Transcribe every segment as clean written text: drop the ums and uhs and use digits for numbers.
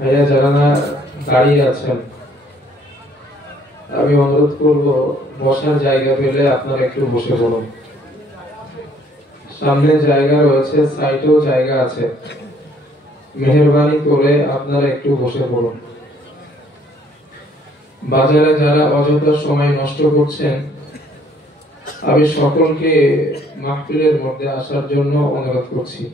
ভাইয়া যারা দাঁড়িয়ে আছেন, আমি অনুরোধ করব বসার জায়গা পেলে আপনারা একটু বসে পড়ুন। সামনে জায়গা রয়েছে, সাইডেও জায়গা আছে, মেহেরবানি করে আপনারা একটু বসে পড়ুন। বাজারে যারা অযথা সময় নষ্ট করছেন, আমি সকলকে মাহফিলের মধ্যে আসার জন্য অনুরোধ করছি।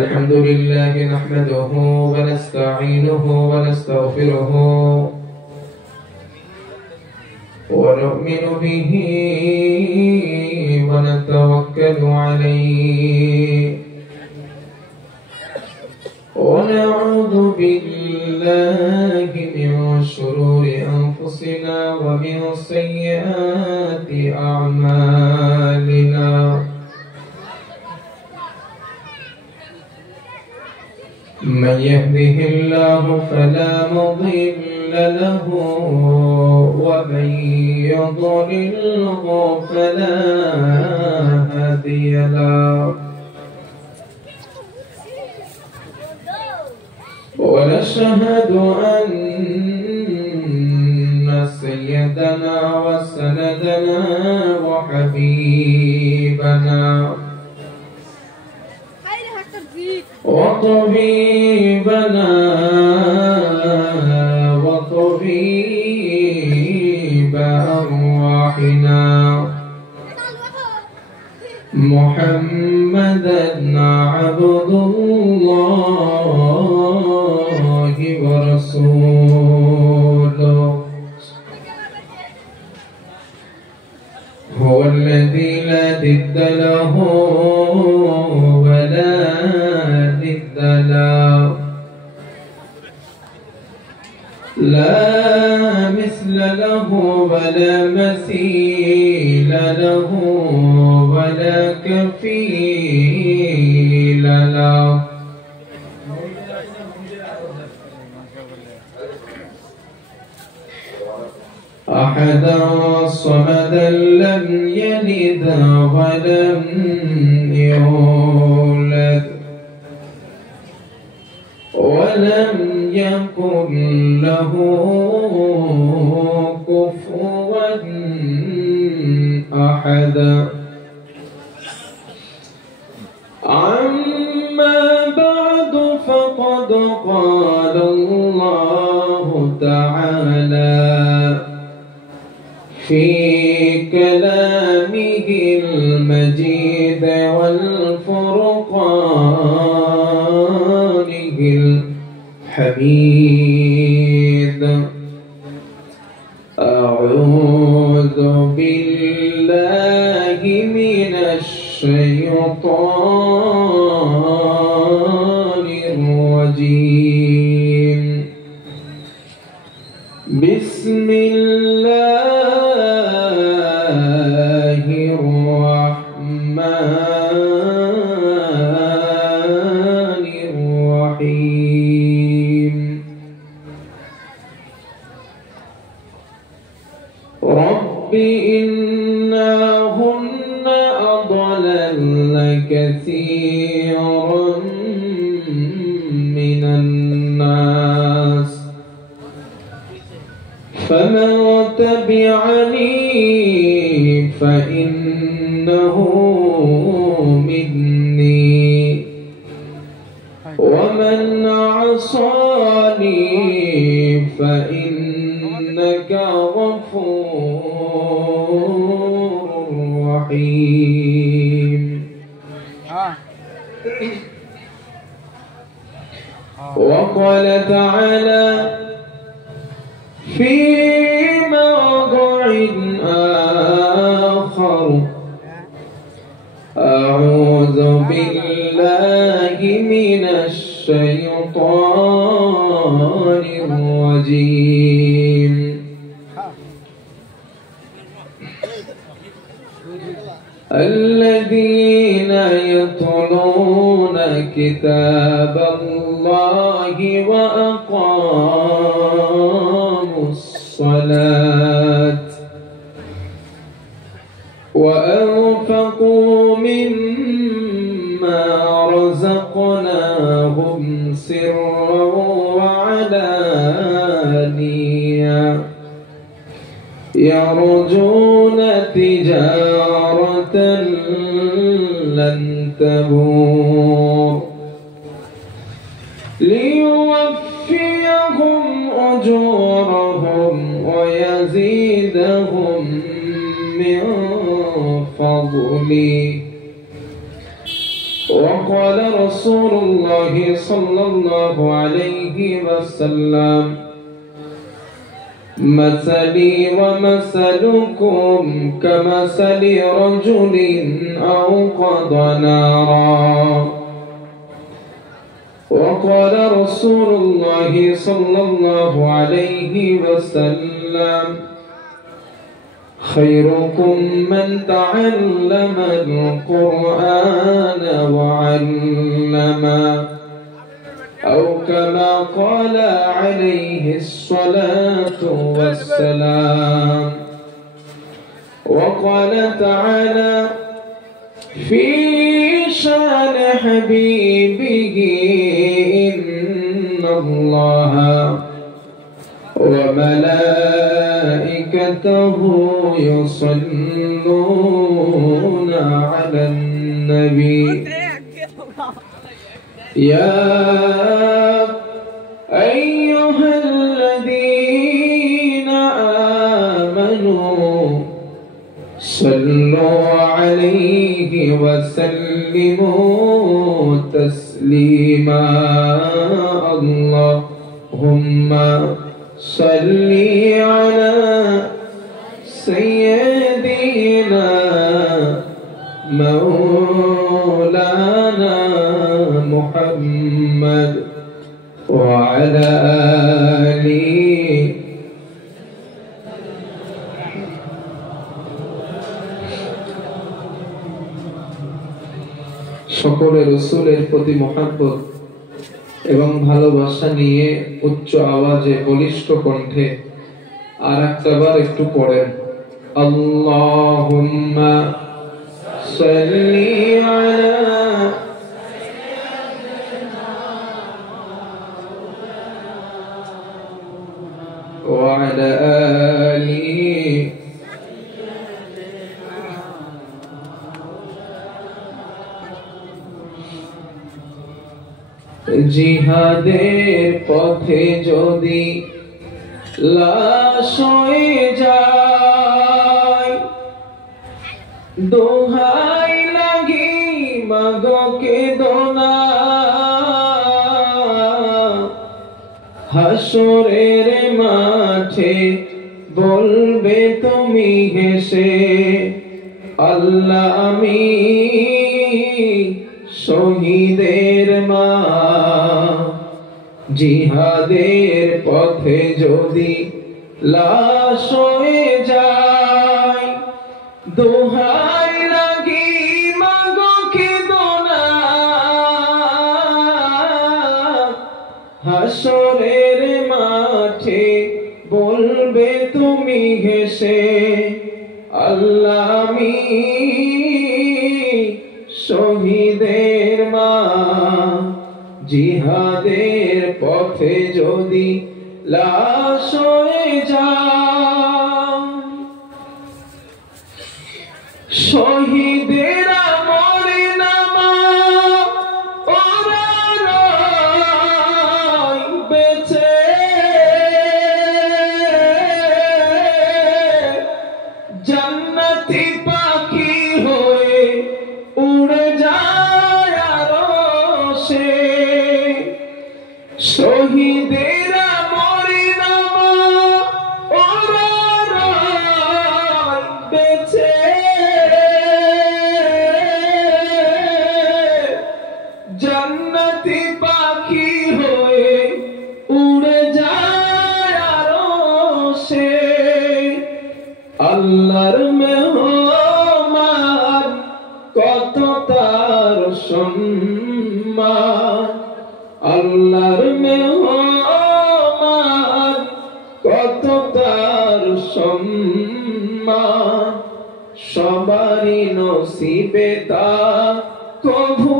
الحمد لله نحمده ونستعينه ونستغفره ونؤمن به ونتوكل عليه ونعوذ بالله من شرور أنفسنا ومن سيئات أعمالنا من يهده الله فلا مضل له ومن يضلله فلا هادي له ونشهد أن سيدنا وسندنا وحبيبنا وطبيبنا وطبيب أرواحنا محمدا عبد الله ورسوله هو الذي لا ضد له ولا ضد له لا مثل له ولا مثيل له ولا كفيل له أحدا صمدا لم يلد ولم يولد ولم يكن له كفوا أحدا أما بعد فقد قال الله تعالى في كلامه المجيد والفرقانه الحميد أعوذ بالله من الشيطان الرجيم بسم الله الرحمن الرحيم رب إنهن أضللن كثيرا من الناس فمن تبعني فإنه مني ومن عصاني فإنك غفور رحيم وقال تعالى في موضع آخر أعوذ بالله من الشيطان الرجيم الذين يتلون كتاب الله وأقاموا الصلاة سرا وعلانية يرجون تجارة لن تبور ليوفيهم أجورهم ويزيدهم من فضله. وقال رسول الله صلى الله عليه وسلم مثلي ومثلكم كمثل رجل أوقد نارا. وقال رسول الله صلى الله عليه وسلم خيركم من تعلم القرآن وعلمه أو كما قال عليه الصلاة والسلام. وقال تعالى في شان حبيبه إن الله وملائكته يصلون على النبي يا أيها الذين آمنوا صلوا عليه وسلموا تسليما. اللهم صل على سيدنا مولانا محمد وعلى آله সকলে রাসূলের প্রতি মহব্বত এবং ভালোবাসা নিয়ে উচ্চ আওয়াজে বলিষ্ঠ কণ্ঠে আর একবার একটু পড়েন আল্লাহুম্মা সাল্লি আলা ওয়া আলা আলিহি জিহাদের পথে যদি লাশ হয়ে যায় দোহাই লাগি মাগো কেঁদো না হাসরের মাঠে বলবে তুমি হেসে আল্লাহ আমি শহীদের মা। জিহাদের পথে যদি লাশ হয়ে যায় দোহাই লাগি মাগো কেঁদো না হাসরের মাঠে বলবে তুমি হেসে আল্লাহ আমি শহীদের মা। জিহাদের পথে যদি লাশ হয়ে যায় শহীদেরা মরে না মা ওরা রয় বেঁচে জান্নাতি পাখি হয়ে উড়ে যায় আরশে শহীদেরা মরে না মা ওরা রয় বেঁচে জান্নাতি পাখি হয়ে উড়ে যায় আরশে আল্লাহর মেহমান কত তার সম্মান আল্লাহর মেহমান কত তার সম্মান সবারই নসিবে তা কভু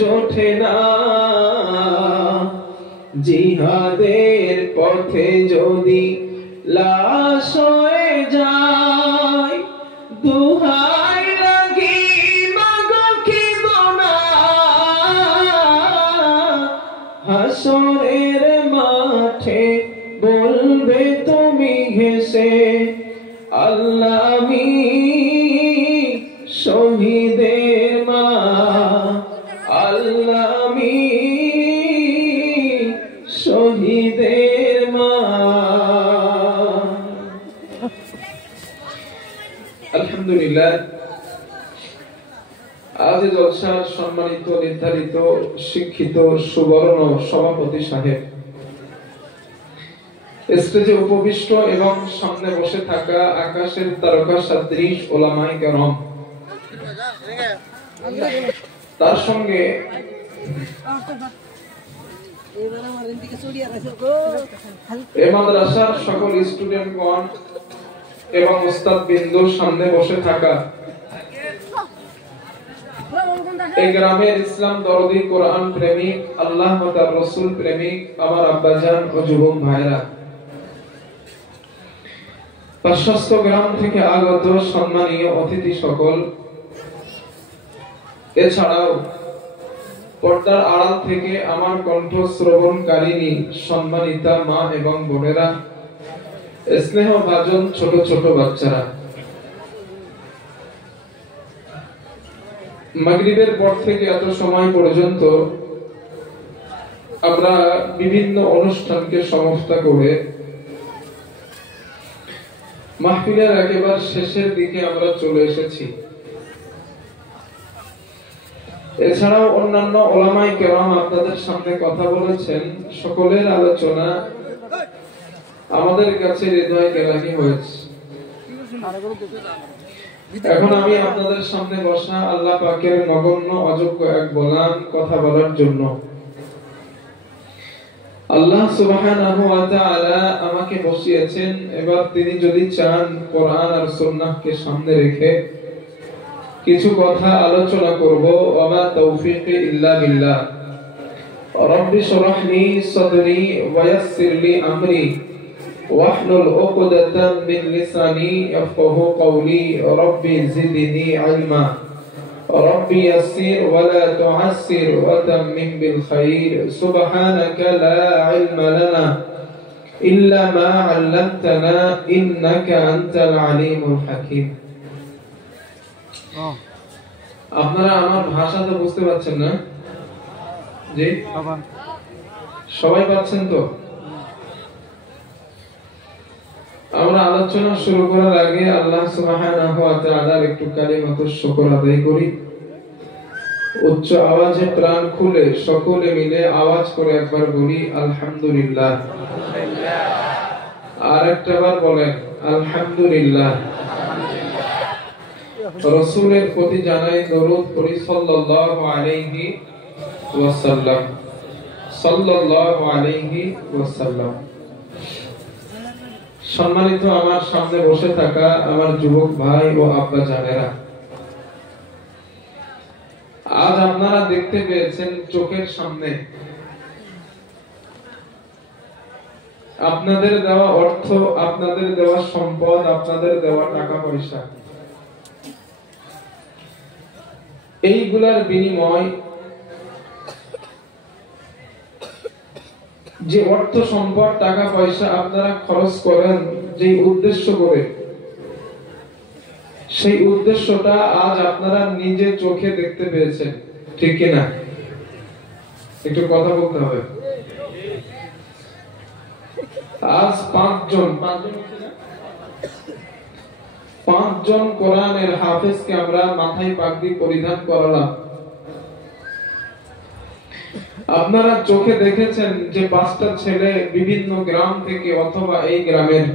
জোটে না জিহাদের পথে যদি লাশ হয়ে যায়, দুহাই লাগি মাগো কেঁদো না, হাসরের মাঠে বলবে তুমি হেসে, আল্লাহ আমি শহীদের মা, আল্লাহ আমি শহীদের মা। আলহামদুলিল্লাহ, আজ জলসার সম্মানিত নির্ধারিত শিক্ষিত সুবর্ণ সভাপতি সাহেব, স্টেজে উপবিষ্ট এবং সামনে বসে থাকা আকাশের তারকা সদৃশ ওলামায়ে কেরাম, তার সঙ্গে এই মাদ্রাসার সকল স্টুডেন্টগণ এবং উস্তাদ বিন্দু, সামনে বসে থাকা এই গ্রামের ইসলাম দরদি, কোরআন প্রেমিক, আল্লাহ ও তার রাসূল প্রেমিক আমার আব্বাজান ও যুবক ভাইরা, পার্শ্বস্থ গ্রাম থেকে আগত সম্মানীয় অতিথি সকল, এছাড়াও পর্দার আড়াল থেকে আমার কণ্ঠ শ্রবণকারিণী সম্মানিতা মা এবং বোনেরা, স্নেহভাজন ছোট ছোট বাচ্চারা, মাগরিবের পর থেকে এত সময় পর্যন্ত আমরা বিভিন্ন অনুষ্ঠানকে সমাপ্ত করে মাহফিলের একেবারে শেষের দিকে আমরা চলে এসেছি। এছাড়াও অন্যান্য ওলামায়ে কেরাম আপনাদের সামনে কথা বলেছেন, সকলের আলোচনা আমাদের কাছে হৃদয় গ্রাহী হয়েছে। এখন আমি আপনাদের সামনে বসা আল্লাহ পাকের নগণ্য অযোগ্য এক গোলাম কথা বলার জন্য। আল্লাহ সুবহানাহু ওয়া তাআলা আমাকে বসিয়েছেন, এবার তিনি যদি চান কোরআন আর সুন্নাহকে সামনে রেখে কিছু কথা আলোচনা করব। ওয়া তাওফীকি ইল্লা বিল্লাহ। রব্বি শরহ লি সাদরি ওয়া ইয়াসসির লি আমরি ওয়াহলুল উকদাতাম মিন লিসানি ইয়াফকাহু কওলি। রব্বি জিদনি ইলমা। রব্বি ইয়াসসির ওয়া লা তুআসসির ওয়া তাম্মিম বিল খাইর। সুবহানাকা লা ইলমা লানা ইল্লা মা 'আল্লামতানা ইন্নাকা আনতাল আলিমুল হাকীম। আপনারা আমার ভাষা তো বুঝতে পারছেন না? জি, সবাই পাচ্ছেন তো? আমরা আলোচনা শুরু করার আগে আল্লাহ সুবহানাহু ওয়া তাআলার একটু কালিমাতুশ শুকর আদায় করি। উচ্চ আওয়াজে প্রাণ খুলে সকলে মিলে আওয়াজ করে একবার বলি আলহামদুলিল্লাহ। আর একটাবার বলেন আলহামদুলিল্লাহ। রাসূলের প্রতি জানাই দরুদ পড়ি সাল্লাল্লাহু আলাইহি ওয়াসাল্লাম, সাল্লাল্লাহু আলাইহি ওয়াসাল্লাম। সম্মানিত আমার সামনে বসে থাকা আমার যুবক ভাই ও আব্বা জানেরা, আজ আপনারা দেখতে পেয়েছেন চোখের সামনে আপনাদের দেওয়া অর্থ, আপনাদের দেওয়া সম্পদ, আপনাদের দেওয়া টাকা পয়সা, এইগুলার বিনিময় যে অর্থ সম্পদ টাকা পয়সা আপনারা খরচ করেন যে উদ্দেশ্য করে, সেই উদ্দেশ্যটা আজ আপনারা নিজে চোখে দেখতে পেয়েছেন, ঠিক কিনা? একটু কথা বলতে হবে। আজ পাঁচজন কোরআনের হাফেজকে আমরা মাথায় পাগড়ি পরিধান করালাম। আপনারা চোখে দেখেছেন যে 5টা ছেলে বিভিন্ন গ্রাম থেকে অথবা এই গ্রামের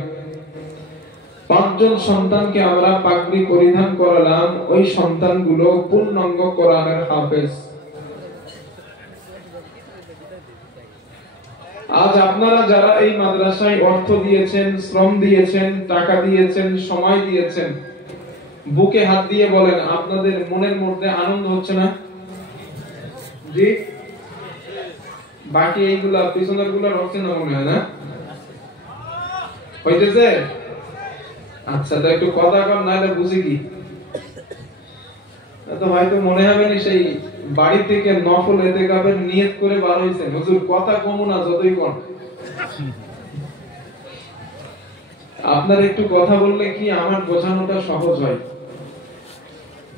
5জন সন্তানকে আমরা পাগড়ি পরিধান করালাম। ওই সন্তানগুলো পূর্ণাঙ্গ কোরআনের হাফেজ। আজ আপনারা যারা এই মাদ্রাসায় অর্থ দিয়েছেন, শ্রম দিয়েছেন, টাকা দিয়েছেন, সময় দিয়েছেন, বুকে হাত দিয়ে বলেন আপনাদের মনের মধ্যে আনন্দ হচ্ছে না? জি, বাকি এইগুলা পিছনের গুলা রচ্ছে না মনে হয় না হইতেছে আচ্ছা তো একটু কথা কম নাইলে বুঝি কি তো হয়তো মনে হবে না সেই বাড়ি থেকে নফল ইতিকাফের নিয়ত করে বার হইছেন হুজুর কথা কম না যতই কোন আপনার একটু কথা বললে কি আমার বোঝানোটা সহজ হয়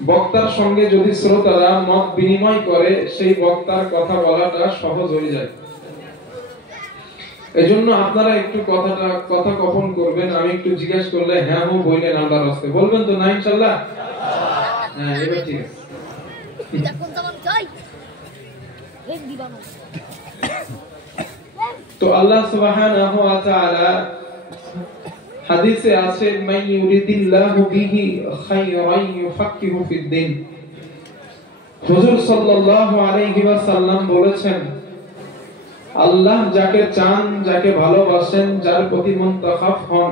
বক্তার সঙ্গে যদি শ্রোতারা মত বিনিময় করে সেই বক্তার কথা বলাটা সহজ হয়ে যায় এজন্য আপনারা একটু কথা কখন করবেন আমি একটু জিজ্ঞেস করলে হ্যাঁ ও বইলে নাম্বার আসতে বলবেন তো না ইনশাআল্লাহ হ্যাঁ এবার ঠিক আছে তো আল্লাহ সুবহানাহু ওয়া তাআলা হাদিসে আছে মান ইউরিদিল্লাহু বিহি খায়রান ইউফাক্কিহু ফিদ-দ্বীন হুজুর সাল্লাল্লাহু আলাইহি ওয়াসাল্লাম বলেছেন আল্লাহ যাকে চান যাকে ভালোবাসেন যার প্রতি মুনতাখাব হন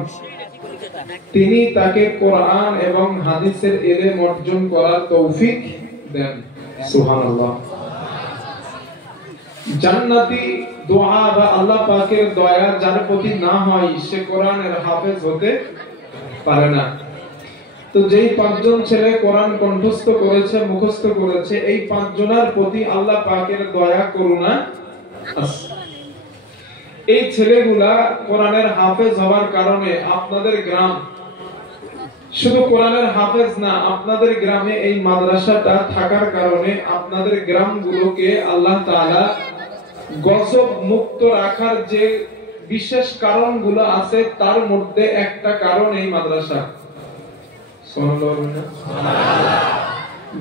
তিনি তাকে কোরআন এবং হাদিসের ইলম অর্জন করার তৌফিক দেন সুবহানাল্লাহ জান্নাতি দোয়া বা আল্লাহ পাকের দয়া যার প্রতি না হয় সে কোরআনের হাফেজ হতে পারে না তো যেই পাঁচজন ছেলে কোরআন কণ্ঠস্থ করেছে মুখস্থ করেছে এই পাঁচজনের প্রতি আল্লাহ পাকের দয়া করুণা আছে এই ছেলেগুলা কোরআনের হাফেজ হওয়ার কারণে আপনাদের গ্রাম শুধু কোরআনের হাফেজ না আপনাদের গ্রামে এই মাদ্রাসাটা থাকার কারণে আপনাদের গ্রামগুলোকে আল্লাহ তাআলা গজব মুক্ত রাখার যে বিশেষ কারণগুলো আছে তার মধ্যে একটা কারণ এই মাদ্রাসা সুবহানাল্লাহ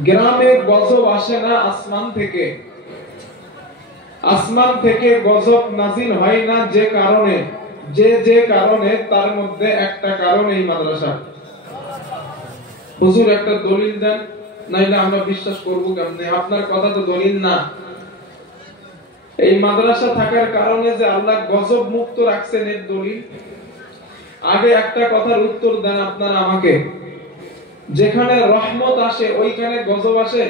গ্রামে গজব আসে না আসমান থেকে আসমান থেকে গজব নাজিল হয় না যে কারণে তার মধ্যে একটা কারণ এই মাদ্রাসা হুজুর একটা দলিল দেন নাইলে আমরা বিশ্বাস করব কেমনে আপনার কথা তো দলিল না এই মাদ্রাসা থাকার কারণে যে আল্লাহ গজব মুক্ত রাখছেন এর দলিল আগে একটা কথার উত্তর দেন আপনারা আমাকে যেখানে রহমত আসে ওইখানে গজব আসে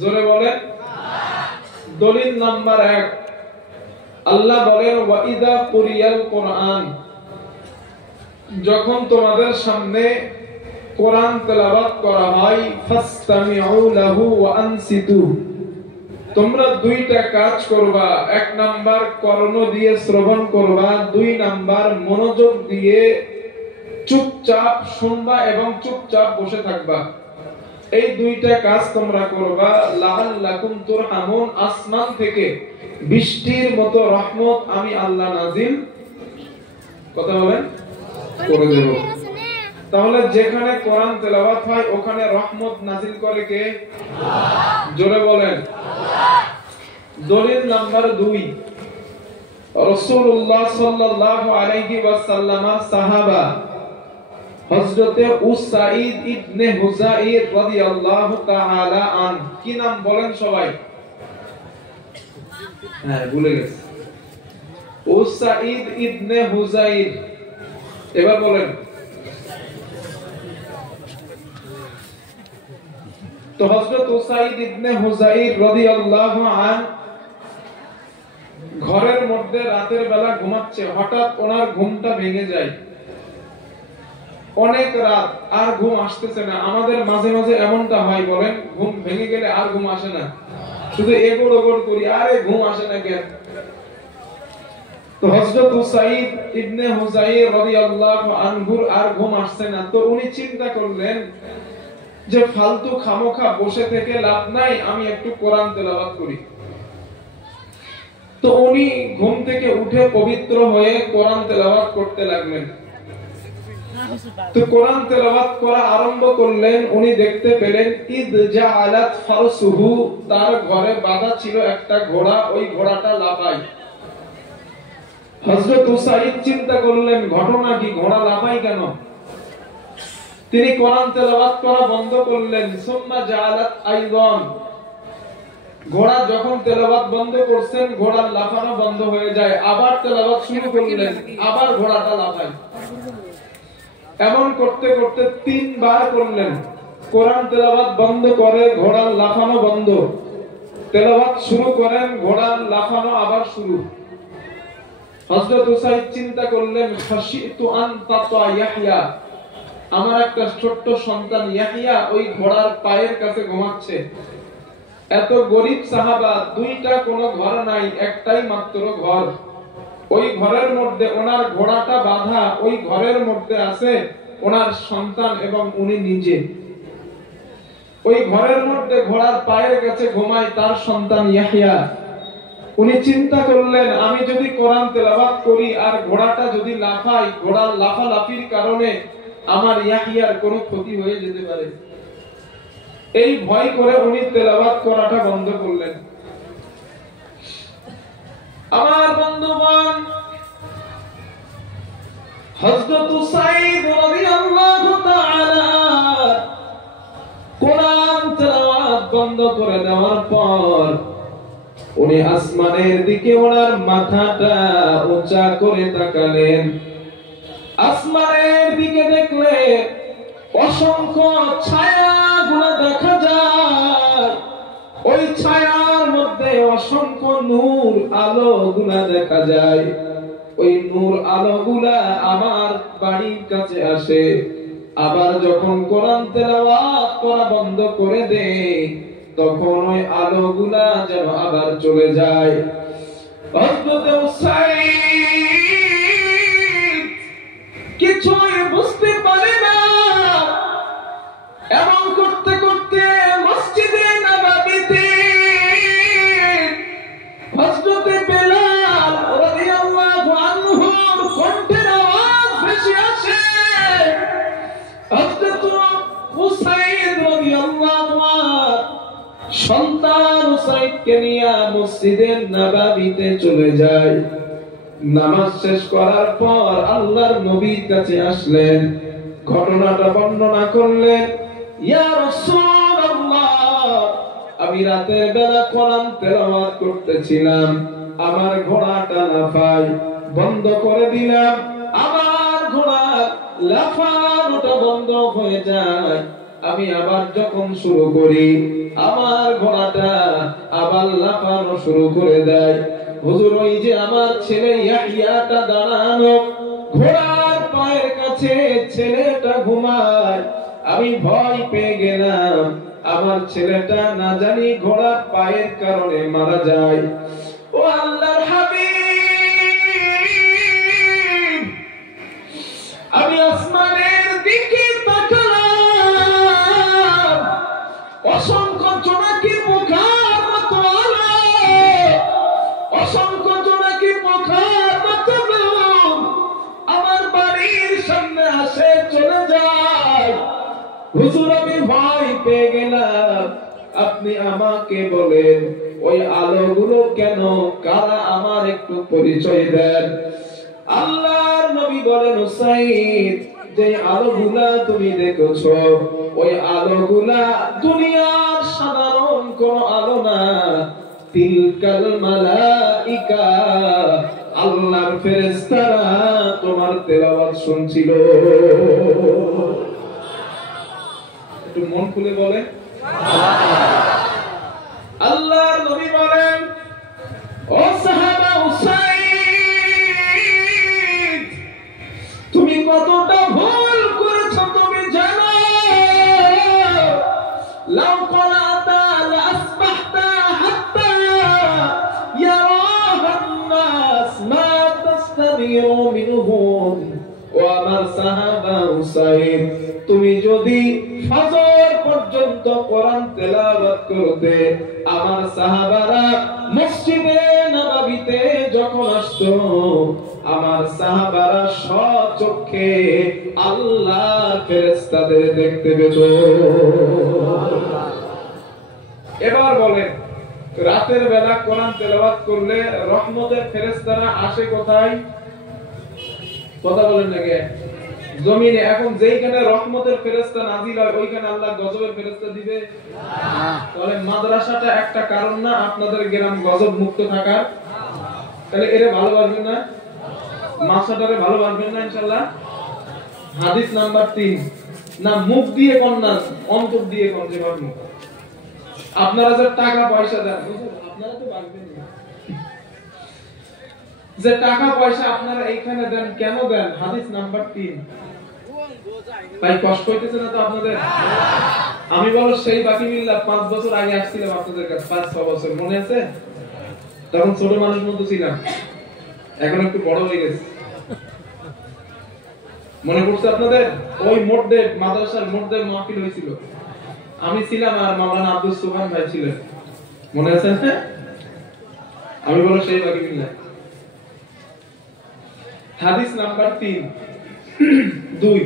জোরে বলেন দলিল নাম্বার 1 আল্লাহ বলেন ওয়াইদা কুরিয়াল কোরআন যখন তোমাদের সামনে কোরআন তেলাওয়াত করা হয় ফাসতামিউ লাহু ওয়া আনসিতু তোমরা দুইটা কাজ করবা এক নাম্বার কর্ণ দিয়ে শ্রবণ করবা দুই নাম্বার মনোযোগ দিয়ে চুপচাপ শুনবা এবং চুপচাপ বসে থাকবা এই দুইটা কাজ তোমরা করবা লাআল্লাকুম তুরহামুন আসমান থেকে বৃষ্টির মতো রহমত আমি আল্লাহ নাজিল কথা বলেন করে দেব তাহলে যেখানে কোরআন তেলাওয়াত হয় ওখানে রহমত নাজিল করে কে আল্লাহ জোরে বলেন আল্লাহ দলিল নাম্বার 2 রাসূলুল্লাহ সাল্লাল্লাহু আলাইহি ওয়াসাল্লাম সাহাবা হযরতে উসাইদ ইবনে হুযাইর রাদিয়াল্লাহু তাআলা আন কি নাম বলেন সবাই হ্যাঁ ভুলে গেছে উসাইদ ইবনে হুযাইর এবার বলেন তো হযরত উসাইদ ইবনে হুযাইর রাদিয়াল্লাহু আন ঘরের মধ্যে রাতের বেলা ঘুমাচ্ছে হঠাৎ ওনার ঘুমটা ভেঙে যায় অনেক রাত আর ঘুম আসতেছে না আমাদের মাঝে মাঝে এমনটা হয় বলেন ঘুম ভেঙে গেলে আর ঘুম আসে না শুধু এগোড় ওগোড় করি আরে ঘুম আসে না কেন তো হযরত উসাইদ ইবনে হুযাইর রাদিয়াল্লাহু আনহুর আর ঘুম আসছে না তো উনি চিন্তা করলেন যে ফালতু খামোখা বসে থেকে লাভ নাই আমি একটু কোরআন তেলাওয়াত করি তো উনি ঘুম থেকে উঠে পবিত্র হয়ে কোরআন তেলাওয়াত করতে লাগলেন তো কোরআন তেলাওয়াত করা আরম্ভ করলেন উনি দেখতে পেলেন ইদ জাআলাত ফারসুহু তার ঘরে বাঁধা ছিল একটা ঘোড়া ওই ঘোড়াটা লাফায় হযরত উসাইদ চিন্তা করলেন ঘটনা কি ঘোড়া লাফায় কেন তিনি কোরআন তেলাওয়াত করা বন্ধ করলেন সুম্মা জাআলাত আইদান ঘোড়া যখন তেলাওয়াত বন্ধ করছেন ঘোড়ার লাফানো বন্ধ হয়ে যায় আবার তেলাওয়াত শুরু করলেন আবার ঘোড়াটা লাফায় এমন করতে করতে 3 বার করলেন কোরআন তেলাওয়াত বন্ধ করে ঘোড়ার লাফানো বন্ধ তেলাওয়াত শুরু করেন, ঘোড়ার লাফানো আবার শুরু। হযরত উসাইদ চিন্তা করলেন, খাশিতু আন তাতা ইয়াহইয়া, আমার একটা ছোট্ট সন্তান ইয়াহইয়া ওই ঘোড়ার পায়ের কাছে ঘুমাচ্ছে। এত গরীব সাহাবা, দুইটা কোনো ঘর নাই, একটাই মাত্র ঘর। ওই ঘরের মধ্যে ওনার ঘোড়াটা বাঁধা, ওই ঘরের মধ্যে আছে ওনার সন্তান এবং উনি নিজে। ওই ঘরের মধ্যে ঘোড়ার পায়ের কাছে ঘুমায় তার সন্তান ইয়াহইয়া। উনি চিন্তা করলেন, আমি যদি কোরআন তেলাওয়াত করি আর ঘোড়াটা যদি লাফায়, ঘোড়ার লাফালাফির কারণে আমার ইয়াহইয়ার কোনো ক্ষতি হয়ে যেতে পারে। এই ভয় করে উনি তেলাওয়াত করাটা বন্ধ করলেন। আমার বন্ধুগণ, হযরত উসাইদ রাদিয়াল্লাহু তাআলা কোরআন তেলাওয়াত বন্ধ করে দেওয়ার পর উনি আসমানের দিকে ওনার মাথাটা উঁচা করে তাকালেন। আসমানের দিকে দেখলে অসংখ্য ছায়াগুলো দেখা যায়। ওই ছায়ার মধ্যে অসংখ্য নূর আলোগুলা দেখা যায়। ওই নূর আলোগুলা আমার বাড়ির কাছে আসে। আবার যখন কোরআন তেলাওয়াত করা বন্ধ করে দেয়, তখন ওই আলোগুলা যেন আবার চলে যায়। হযরত উসাইদ কিছুই বুঝতে পারে না। এমন করতে করতে মসজিদে নববীতে হযরত বেলাল রাদিয়াল্লাহু আনহুর কণ্ঠের আওয়াজ ভেসে আসে। হযরত উসাইদ রাদিয়াল্লাহু আনহু সন্তান উসাইদকে নিয়ে মসজিদে নববীতে চলে যায়। নামাজ শেষ করার পর আল্লাহর নবীর কাছে আসলেন, ঘটনাটা বর্ণনা করলেন। ইয়া রাসূলুল্লাহ, আমি রাতের বেলা কোরআন তেলাওয়াত করতেছিলাম, আমার ঘোড়াটা লাফায়, বন্ধ করে দিলাম, আমার ঘোড়া লাফানোটা বন্ধ হয়ে যায়। আমি আবার যখন শুরু করি, আমার ঘোড়াটা আবার লাফানো শুরু করে দেয়। হুজুর, ওই যে আমার ছেলে ইয়াহইয়াটা দাঁড়ানো, ঘোড়ার পায়ের কাছে ছেলেটা ঘুমায়। আমি ভয় পেয়ে গেলাম, আমার ছেলেটা না জানি ঘোড়ার পায়ের কারণে মারা যায়। ও আল্লাহর হাবিব, আমি আসমানের দিকে তাকালাম, অসংখ্য জোনাকি পোকার মতো আলো, অসংখ্য জোনাকি পোকার মতো আমার বাড়ির সামনে আসে, চলে যায়। হুজুর, আমি ভয় পেয়ে গেলাম, আপনি আমাকে বলেন ওই আলোগুলো কেন, কারা, আমার একটু পরিচয় দেন। আল্লাহর নবী বলেন, উসাইদ, যে আলোগুলা তুমি দেখছো, ওই আলোগুলা দুনিয়ার সাধারণ কোন আলো না। তিলকাল মালাইকা, আল্লাহর ফেরেশতারা তোমার তেলাওয়াত শুনছিল। একটু মন খুলে বলে। আল্লাহর নবী বলেন, ও সাহাবা উসাইদ, তুমি কতটা ভুল করেছো তুমি জানো। লাউ ক্বালাতা লাসবাহতা হাত্তা ইয়ারাহান নাস মা তাসতাদিরু মিনহুম। ও আমার সাহাবা উসাইদ, তুমি যদি ফজর পর্যন্ত কোরআন তেলাওয়াত করতে, আমার সাহাবারা মসজিদে নববীতে যখন আসতো, আমার সাহাবারা স্বচক্ষে আল্লাহর ফেরেশতাদের দেখতে পেত। এবার বলেন, রাতের বেলা কোরআন তেলাওয়াত করলে রহমতের ফেরেশতারা আসে কোথায়? কথা বলেন নাকি? জমিনে। এখন যেইখানে রহমতের ফেরেশতা নাজিল হয়, ওইখানে আল্লাহ গজবের ফেরেশতা দিবে না। তাহলে মাদ্রাসাটা একটা কারণ না আপনাদের গ্রাম গজব মুক্ত থাকার? তাহলে এরে ভালোবাসবেন না? মাদ্রাসাটারে ভালোবাসবেন না ইনশাআল্লাহ? হাদিস নাম্বার 3, না মুখ দিয়ে কোন না অন্তর দিয়ে কোন যে ভাবুন। আপনারা যে টাকা পয়সা দেন, আপনারা তো বাঁচবেন না, যে টাকা পয়সা আপনারা এইখানে দেন, কেন দেন? হাদিস নাম্বার 3। ভাই কষ্ট হইতেছে না তো আপনাদের? আমি বলো সেই বাকি মিল্লাত 5 বছর আগে আসছিলাম আপনাদের কাছে, 5-6 বছর মনে আছে? তখন ছোট মানুষ মতো ছিলাম, এখন একটু বড় হয়ে গেছে। মনে পড়ছে আপনাদের? ওই মোড়দে মাদ্রাসার মোড়দে মাহফিল হয়েছিল, আমি ছিলাম আর মাওলানা আব্দুল সুবহান ভাই ছিলেন, মনে আছে? আমি বলো সেই বাকি মিল্লাত। হাদিস নাম্বার 2।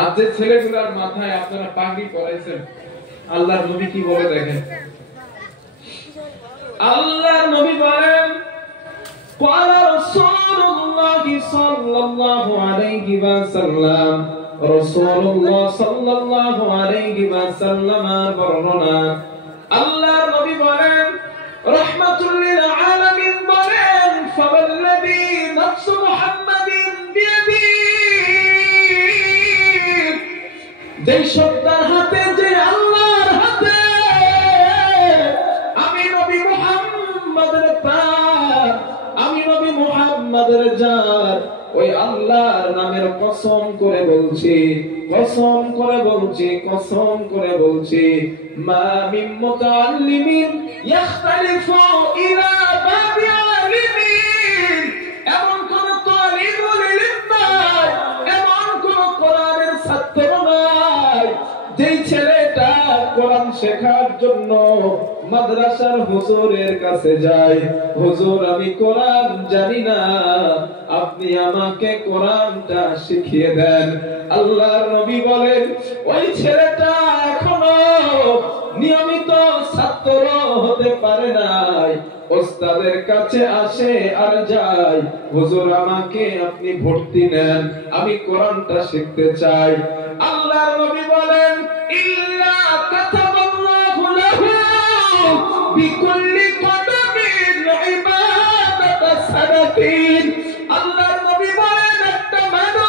আজ যে ছেলেগুলোর মাথায় আপনারা পাগড়ি পরাইছেন, আল্লাহর নবী কি বলে দেখেন। আল্লাহর নবী বলেন, قال رسول الله صلى الله عليه وسلم, রাসূলুল্লাহ সাল্লাল্লাহু আলাইহি ওয়াসাল্লাম বর্ণনা, আল্লাহর নবী বলেন, রাহমাতুল লিল আলামিন বলেন, ফাওয়াল্লাযী নাফসু মুহাম্মাদিন বিয়াদিহি, যেই সত্তার হাতে, যে আল্লাহর হাতে আমি নবী মুহাম্মাদের প্রাণ, আমি নবী মুহাম্মাদের জান, ওই আল্লাহর নামের কসম করে বলছি, কসম করে বলছি, কসম করে বলছি, মা মিন মুতাআল্লিমিন ইখতালিফু ইলা বাবি আলিমিন, এমন কোন তালিবুল ইলম নাই, এমন কোন কোরআনের ছাত্র নাই যেই ছেলেটা কোরআন শেখার জন্য মাদ্রাসার হুজুরের কাছে যায়, হুজুর আমি কোরআন জানি না, আপনি আমাকে কোরআনটা শিখিয়ে দেন। আল্লাহর নবী বলেন, ওই ছেলেটা এখনো নিয়মিত ছাত্র হতে পারে নাই, ওস্তাদের কাছে আসে আর যায়, হুজুর আমাকে আপনি ভর্তি নেন, আমি কোরআনটা শিখতে চাই। আল্লাহর নবী বলেন, ইল্লা কাতাবাল্লাহু লাহু বিকুল্লি কদমিন ইবাদাতাস সানাতিন। আল্লাহর নবী বলেন, একটা মানুষ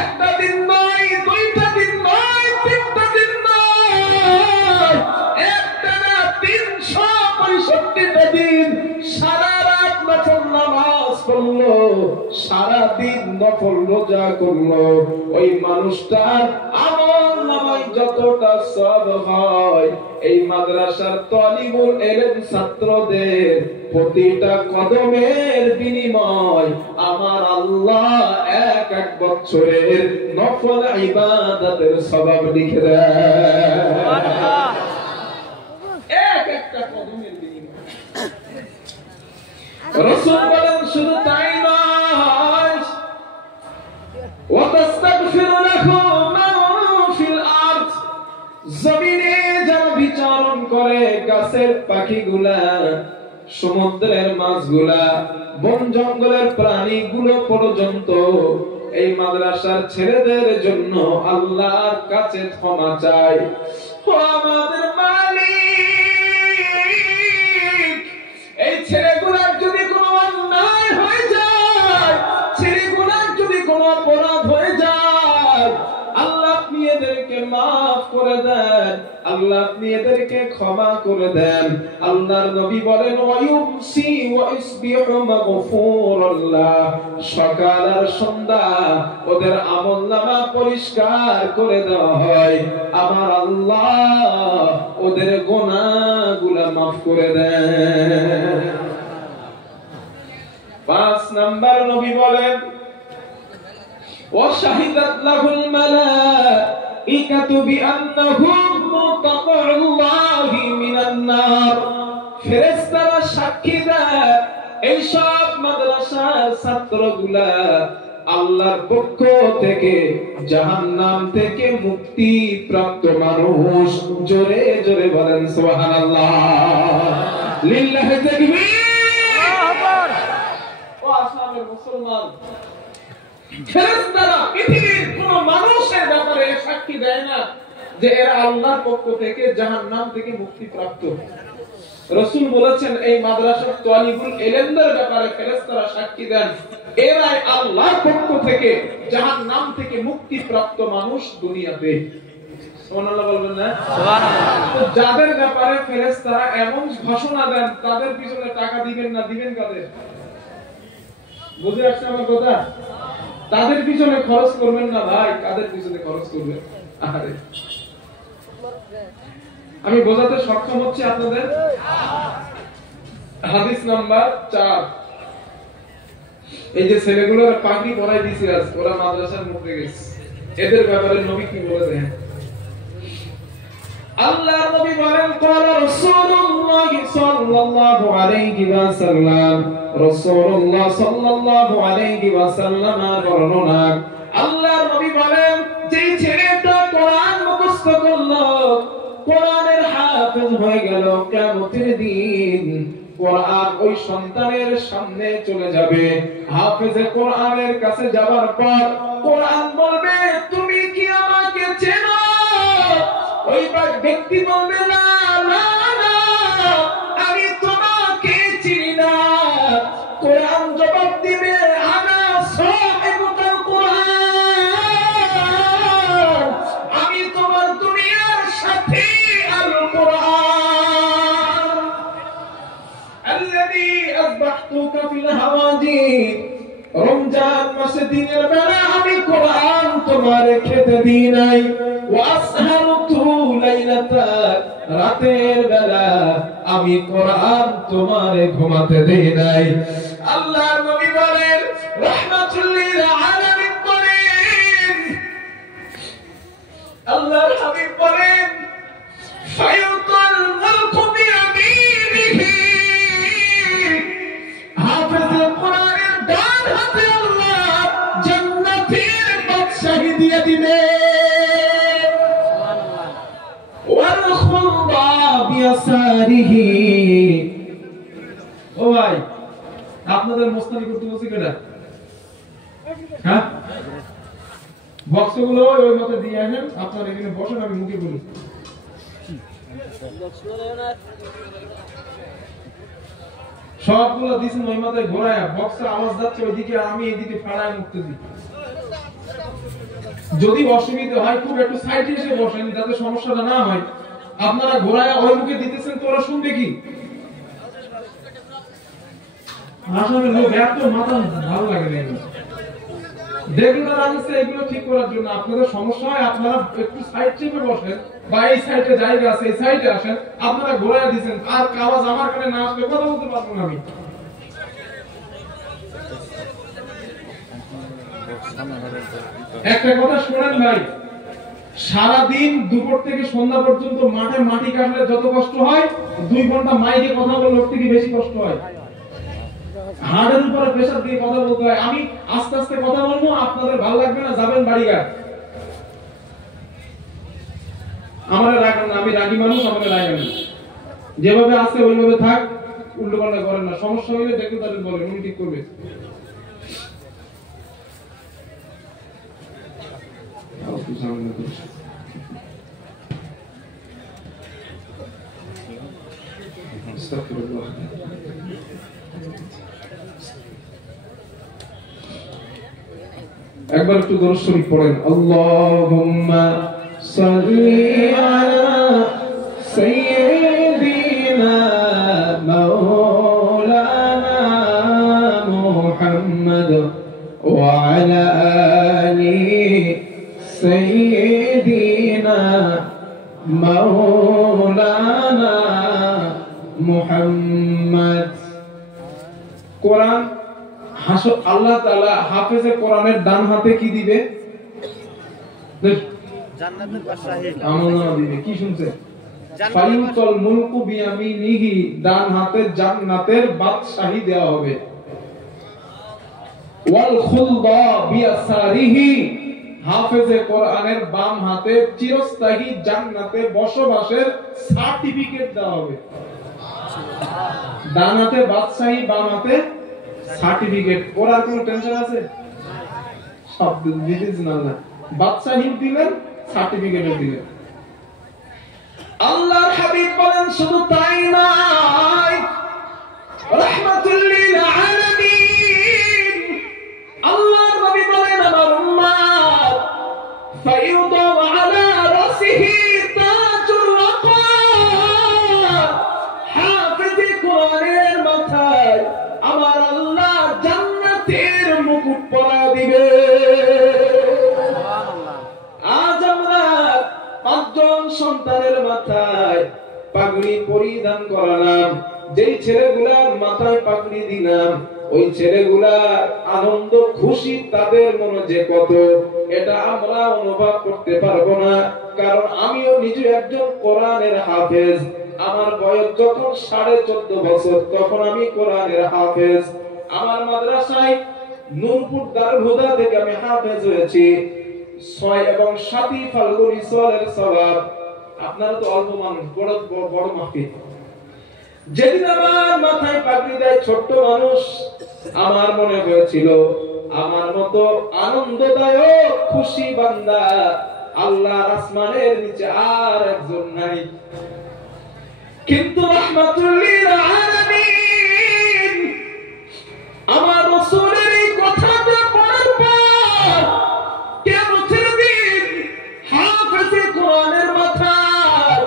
একটা দিন নয়, দুইটা দিন নয়, তিনটা দিন নয়, একটা না 365টা দিন সারা রাত নফল নামাজ পড়লো, সারা দিন নফল রোজা করলো, ওই মানুষটার আমল নামায় যতটা সওয়াব হয়, এই মাদ্রাসার তালিবুল ইলম ছাত্রদের প্রতিটা কদমের বিনিময় আমার আল্লাহ এক এক বছরের নফল ইবাদতের সওয়াব লিখে দেয়, এক একটা কদমের বিনিময়। রাসূল বলেন, শুধু তাই নয়, ওয়া তাস্তাগফিরু লাহুম মান ফিল আরদ, জমিনে যারা বিচরণ করে, গাছের পাখিগুলা, সমুদ্রের মাছগুলা, বন জঙ্গলের প্রাণীগুলো পর্যন্ত এই মাদ্রাসার ছেলেদের জন্য আল্লাহর কাছে ক্ষমা চায়। ও আমাদের মালিক, এই ছেলেগুলার যদি কোনো অন্যায় হয়ে যায়, ছেলেগুলার যদি কোনো অপরাধ হয়ে যায়, আল্লাহ আপনি এদেরকে মাফ করে দেন, আল্লাহ আপনি এদেরকে ক্ষমা করে দেন। আল্লাহর নবী বলেন, ওয়ায়ুমসি ওয়া ইসবিহু মাগফুরাল্লাহ, সকাল আর সন্ধ্যা ওদের আমলনামা পরিষ্কার করে দেওয়া হয়, আমার আল্লাহ ওদের গুনাহগুলো মাফ করে দেন। 5 নাম্বার নবী বলেন, وشهدت له الملائكة بأنه مطلع الله من النار, ফেরেশতারা সাক্ষী দেয় এই সব মাদ্রাসার ছাত্রগুলা আল্লাহর পক্ষ থেকে জাহান্নাম থেকে মুক্তি প্রাপ্ত মানুষ। জোরে জোরে বলেন সুবহানাল্লাহ, লিল্লাহি তাকবীর। ও আসমানের মুসলমান, ফেরেশতারা পৃথিবীর কোন মানুষের ব্যাপারে সাক্ষী দেয় না যে এরা আল্লাহর পক্ষ থেকে জাহান্নাম থেকে মুক্তি প্রাপ্ত। রাসূল বলেছেন, এই মাদ্রাসার তালিবুল ইলমদের ব্যাপারে ফেরেশতারা সাক্ষী দেন, এরাই আল্লাহর পক্ষ থেকে জাহান্নাম থেকে মুক্তি প্রাপ্ত মানুষ দুনিয়াতে। সুবহানাল্লাহ বলবেন না? সুবহানাল্লাহ। তো যাদের ব্যাপারে ফেরেশতারা এমন ঘোষণা দেন তাদের পিছনে টাকা দিবেন না, দিবেন কাদের? বুঝে আসছে আমার কথা? তাদের পিছনে খরচ করবেন না ভাই, কাদের পিছনে খরচ করবেন? আরে আমি বোঝাতে সক্ষম হচ্ছি আপনাদের? হাদিস নাম্বার 4। এই যে ছেলেগুলোর পাগড়ি পরাই দিয়েছে আজ, ওরা মাদ্রাসার মধ্যে গেছে, এদের ব্যাপারে নবী কি বলে দেন? আল্লাহ নবী বলেন ক্বালা রাসূলুল্লাহ সাল্লাল্লাহু আলাইহি ওয়াসাল্লাম, রাসূলুল্লাহ সাল্লাল্লাহু আলাইহি ওয়াসাল্লাম বর্ণনা, আল্লাহ নবী বলেন যে ছেলেটা কোরআন মুখস্থ করলো, কোরআনের হাফেজ হয়ে গেল, কিয়ামতের দিন কোরআন ওই সন্তানের সামনে চলে যাবে। হাফেজে কোরআনের কাছে যাবার পর কোরআন বলবে তুমি কি আমাকে চেনো? ওই ব্যক্তি বলবে না না না, আমি তোমাকে চিনি না। কোরআন জবাব দিবে আনা সাহিবুল কোরআন, আমি তোমার দুনিয়ার সাথী আল কোরআন আল্লাযী আসবাহতুকা ফিল হাওয়াজি। রমজান মাসে দিনের বেলা আমি কোরআন তোমারে খেতে দিই নাই, ওয়াসহারতু লাইলাতা, রাতের বেলা আমি কোরআন তোমারে ঘুমাতে দেই নাই। আল্লাহর নবী বলেন রাহমাতুল লিল আলামিন বলেন, আল্লাহর হাবিব বলেন ফায়ুতাল মুলকু বিয়ামিনিহি, হাফেজে কোরআনের ডান হাতে আল্লাহ জান্নাতের বাদশাহী দিয়ে দিবে। ওয়াল খুলবা বিয়াসারিহি। ও ভাই, আপনাদের মোস্তানি করতে বলছি কেডা? হ্যাঁ, বক্সগুলো ওই মতে দিয়ে আনেন, আপনারা এখানে বসেন, আমি মুখে বলি। সবগুলো দিছেন ওই মতে ঘোরায়া, বক্সের আওয়াজ যাচ্ছে ওইদিকে, আমি এইদিকে ফাড়ায় মুখতেছি। যদি অসুবিধা হয় খুব একটু সাইডে এসে বসেন যাতে সমস্যাটা না হয়। আপনারা ঘোরায়া ওই মুখে দিতেছেন তো ওরা শুনবে কি? আসলে লোক এত মাথা ভালো লাগে না। যেগুলো রাখছে এগুলো ঠিক করার জন্য, আপনাদের সমস্যা হয় আপনারা একটু সাইড চেপে বসেন, বা এই সাইডে জায়গা আছে এই সাইডে আসেন। আপনারা ঘোরায়া দিচ্ছেন, আর আওয়াজ আমার কানে না আসলে কথা বলতে পারবো না আমি। একটা কথা শুনেন ভাই, সারাদিন দুপুর থেকে সন্ধ্যা পর্যন্ত মাঠে মাটি কাটলে যত কষ্ট হয়, 2 ঘন্টা মাইকে কথা বললে ওর থেকে বেশি কষ্ট হয়। হাড়ের উপরে প্রেসার দিয়ে কথা বলতে হয়। আমি আস্তে আস্তে কথা বলবো, আপনাদের ভালো লাগবে না, যাবেন বাড়িঘাট। আমার রাগ না, আমি রাগী মানুষ, আমাকে রাগেন না। যেভাবে আছে ওইভাবে থাক, উল্টো পাল্টা করেন না। সমস্যা হইলে দেখে তাদের বলেন, উনি ঠিক করবে। একবার একটু দরুদ শরীফ পড়েন। আল্লাহুম্মা সাল্লি আলা সাইয়্যিদিনা মাওলানা মুহাম্মদ ওয়া আলা আলি সাইয়্যিদিনা মাওলানা মুহাম্মদ। কোরআন আল্লাহ তাআলা হাফেজে কোরআনের ডান হাতে কি দিবে? জান্নাতের বাদশাহী আমনা দিবে। কি শুনছে? ফায়ুতাল মুলকু বিয়ামিনিহি, ডান হাতে জান্নাতের বাদশাহী দেওয়া হবে। ওয়াল খুলবা বিয়াসারিহি, হাফেজে কোরআনের বাম হাতে চিরস্থায়ী জান্নাতে বসবাসের সার্টিফিকেট দেওয়া হবে। ডান হাতে বাদশাহী, বাম হাতে সার্টিফিকেট। ওরা কোনো টেনশন আছে? সব দিতেছেন আল্লাহ, বাদশাহী দিলেন, সার্টিফিকেট দিলেন। আল্লাহর হাবিব বলেন শুধু তাই নয়, রাহমাতুল লিল আলামিন, আল্লাহর নবী বলেন আমার উম্মত ফায়ুদা আলা রাসিহি যায় আমার আল্লাহ জান্নাতের মুকুট পরায় দিবে। আজ আমরা 5 জন সন্তানের মাথায় পাগড়ি পরিধান করালাম, যেই ছেলেগুলার মাথায় পাগড়ি দিলাম ওই ছেলেগুলার আনন্দ খুশি তাদের মনে যে কত, এটা আমরা অনুভব করতে পারবো না। কারণ আমিও নিজে একজন কোরআনের হাফেজ। আমার বয়স যখন 14.5 বছর তখন আমি কোরআনের হাফেজ। আমার মাদ্রাসায় নূরপুর দারুল হুদা থেকে আমি হাফেজ হয়েছি। 6 এবং 7 ফাল্গুনী সওয়ালের সওয়াব। আপনারা তো অল্প মানুষ, বড় বড় মাহফিল। যেদিন আমার মাথায় পাগড়ি দেয় ছোট্ট মানুষ, আমার মনে হয়েছিল আমার মতো আনন্দদায়ক খুশি বান্দা আল্লাহর আসমানের নিচে আর একজন নাই। কিন্তু রাহমাতুল লিল আলামিন আমার রাসূলের এই কথাটা পড়ার পর কিয়ামতের দিন হাফেজে কোরআনের মাথায়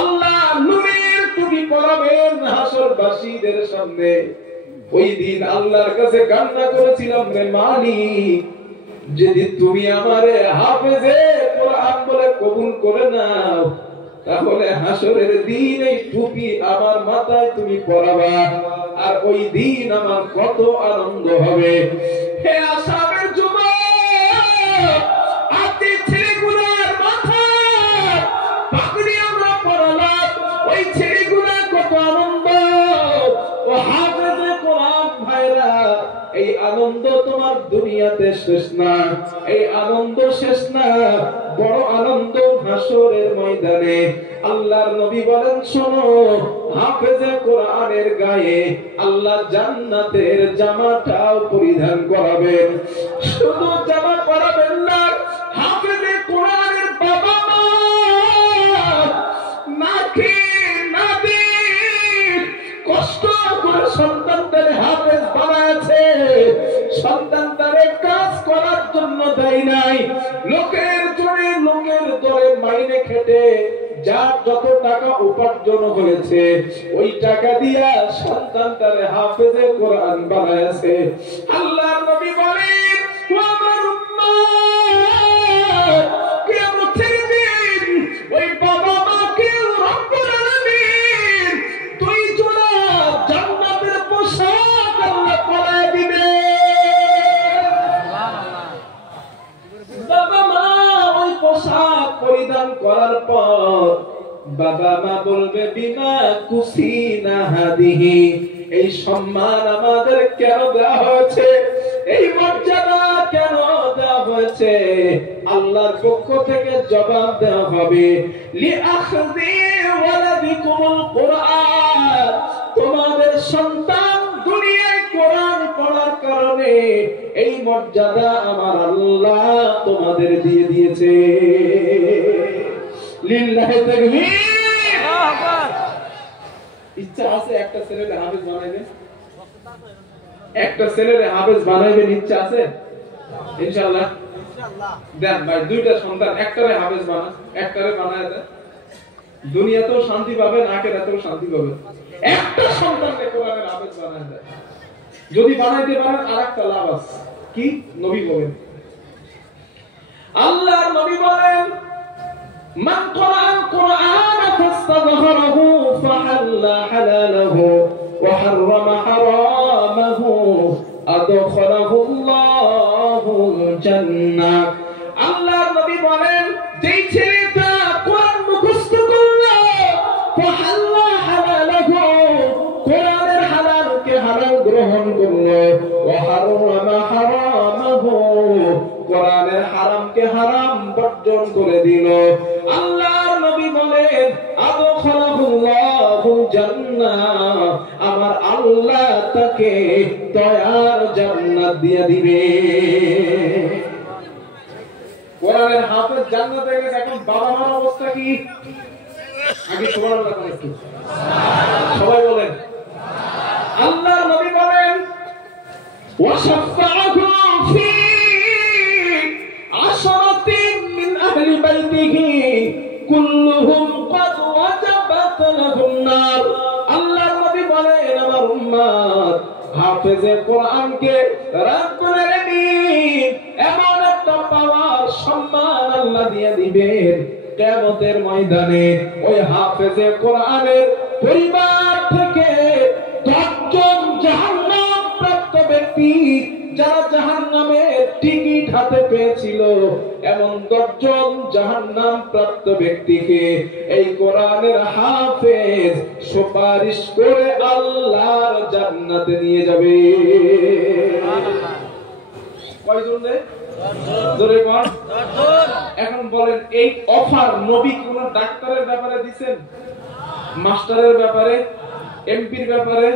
আল্লাহ নূরের টুপি পরাবেন হাসরবাসীদের সামনে। ওই দিন আল্লাহর কাছে কান্না করেছিলাম, রে মালিক, যদি তুমি আমারে হাফেজে কোরআন বলে কবুল করে নাও তাহলে হাসরের দিন এই টুপি আমার মাথায় তুমি পরাবা, আর ওই দিন আমার কত আনন্দ হবে। হে আসামের যুবক, আপনি ছেলেগুলোর মাথায় পাগড়ি আমরা পরালাম, ওই ছেলেগুলোর কত আনন্দ। ও হাফেজে কোরআন ভাইরা, এই আনন্দ তোমার দুনিয়াতে শেষ না, এই আনন্দ শেষ না, বড় আনন্দ হাসরের ময়দানে। আল্লাহর নবী বলেন, শোনো, হাফেজে কোরআনের গায়ে আল্লাহ জান্নাতের জামাটাও পরিধান করাবেন। শুধু জামা পরাবেন না, হাফেজে কোরআনের বাবা মা নাকি নাবি কষ্ট করে সন্তানদের হাফেজ বানাচ্ছে, সন্তানদের কাজ করার জন্য দেয় নাই, লোকের জোরে লোকের দরে মাইনে খেটে যার যত টাকা উপার্জন হয়েছে ওই টাকা দিয়া সন্তানটারে হাফেজে কোরআন বানাইছে। আল্লাহর নবী বলেন, ও আমার উম্মত, কিয়ামতের দিন ওই বাবা মাকে রব্বুল আলামিন 2 জোড়া জান্নাতের পোশাক আল্লাহ পরায় দিবে। বাবা মা ওই পোশাক পরিধান করার পর বাবা মা বলবে, বিমা কুসিনা হাদিহি, এই সম্মান আমাদের কেন দেওয়া হয়েছে, এই মর্যাদা কেন দেওয়া হয়েছে? আল্লাহর পক্ষ থেকে জবাব দেওয়া হবে, লিআখযি ওয়ালাদিকুমুল কুরআন, তোমাদের সন্তান দুনিয়ায় কোরআন পড়ার কারণে এই মর্যাদা আমার আল্লাহ তোমাদের দিয়ে দিয়েছে। লিল্লাহি তাকবীর। ইচ্ছা আছে একটা ছেলেরে হাফেজ বানাইবেন? একটা ছেলেরে হাফেজ বানাইবেন ইচ্ছা আছে? ইনশাআল্লাহ। দেন ভাই, 2টা সন্তান, একটারে হাফেজ বানান, একটারে বানায় দেন। দুনিয়াতেও শান্তি পাবেন, আখিরাতেও শান্তি পাবেন। একটা সন্তানকে কোরআনের হাফেজ বানায় দেন। যদি বানাইতে পারেন আরেকটা লাভ আছে। কি? নবী বলেন, আল্লাহর নবী বলেন, মান ক্বরাআল কুরআন ফাস্তাযহারাহু ফাহাল্লা হালালাহু ওয়া হাররামা হারামাহু আদখালাহুল্লাহুল জান্নাহ। আল্লাহর নবী বলেন, যেই ছেলেটা কোরআন মুখস্থ করলো, ফাহাল্লা হালালাহু, কোরআনের হালালকে হালাল গ্রহণ করলো, ওয়া হাররামা হারামাহু, কোরআনের হারামকে হারাম বর্জন করে দিল, আল্লাহর নবী বলেন, আদখালাহুল্লাহুল জান্নাহ, আমার আল্লাহ তাকে দয়ার জান্নাত দিয়ে দিবে। কোরআনের হাফেজ জান্নাতে গেছে, এখন বাবা মার অবস্থা কি? আগে সুবহানাল্লাহ বলেন, একটু সবাই বলেন। আল্লাহর নবী বলেন, ওয়াশাফাআহু ফি 10 মিন আহলি বাইতিহি কুল্লুহুম ক্বাদ ওয়াজাবাত লাহুম নার। আল্লাহর নবী বলেন, আমার উম্মত হাফেজে কোরআনকে রাব্বুল আলামিন এমন একটা পাওয়ার সম্মান আল্লাহ দিয়ে দিবেন কিয়ামতের ময়দানে। ওই হাফেজে কোরআনের পরিবার থেকে 10 জন জাহান্নাম প্রাপ্ত ব্যক্তি, যারা জাহান্নামের টিকিট হাতে পেয়েছিল, এমন 10 জন জাহান্নাম প্রাপ্ত ব্যক্তিকে এই কোরআনের হাফেজ সুপারিশ করে আল্লাহর জান্নাতে নিয়ে যাবে। কয়জন রে? জোরে বল। এখন বলেন, এই অফার নবী কোন ডাক্তারের ব্যাপারে দিবেন, মাস্টারের ব্যাপারে, এমপির ব্যাপারে,